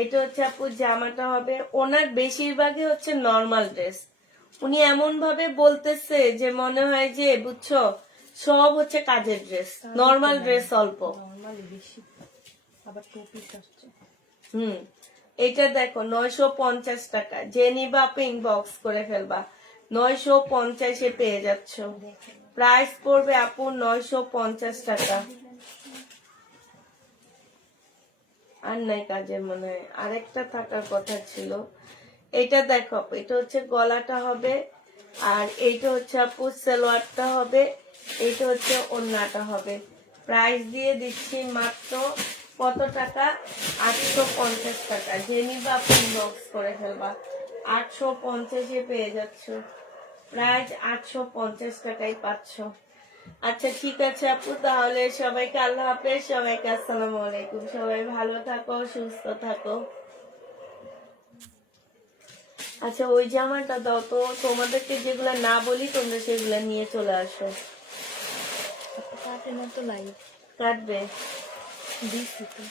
এটা হচ্ছে আপু জামাটা হবে, ওনার বেশিরভাগই হচ্ছে নর্মাল ড্রেস। উনি এমন ভাবে বলতেছে যে মনে হয় যে বুঝছো সব হচ্ছে কাজের ড্রেস, নর্মাল ড্রেস অল্প। নরমালি বেশি, আবার টু পিস আসছে। এটা দেখো 950 টাকা। যে নিবা আপু ইনবক্স করে ফেলবা। 950 পেয়ে যাচ্ছ। প্রাইস পড়বে আপু 950 টাকা। আর নাই কাজের মনে হয়, আরেকটা থাকার কথা ছিল। এটা দেখো আপু, এটা হচ্ছে গলাটা হবে, আর এইটা হচ্ছে আপু সালোয়ারটা হবে, এটা হচ্ছে ওড়নাটা হবে। প্রাইস দিয়ে দিচ্ছি মাত্র কত টাকা? 850 টাকা। যে নিবা আপু ইনবক্স করে ফেলবা। 850 পেয়ে যাচ্ছ। প্রাইস 850 টাকায় পাচ্ছ। আচ্ছা ঠিক আছে আপু, তাহলে সবাইকে আল্লাহ হাফেজ, সবাইকে আসসালামু আলাইকুম। সবাই ভালো থাকো, সুস্থ থাকো। আচ্ছা ওই জামাটা দাও তো, তোমাদেরকে যেগুলা না বলি তোমরা সেগুলা নিয়ে চলে আসো। কাটে না তো লাইভ কাটবে? দিচ্ছি তো।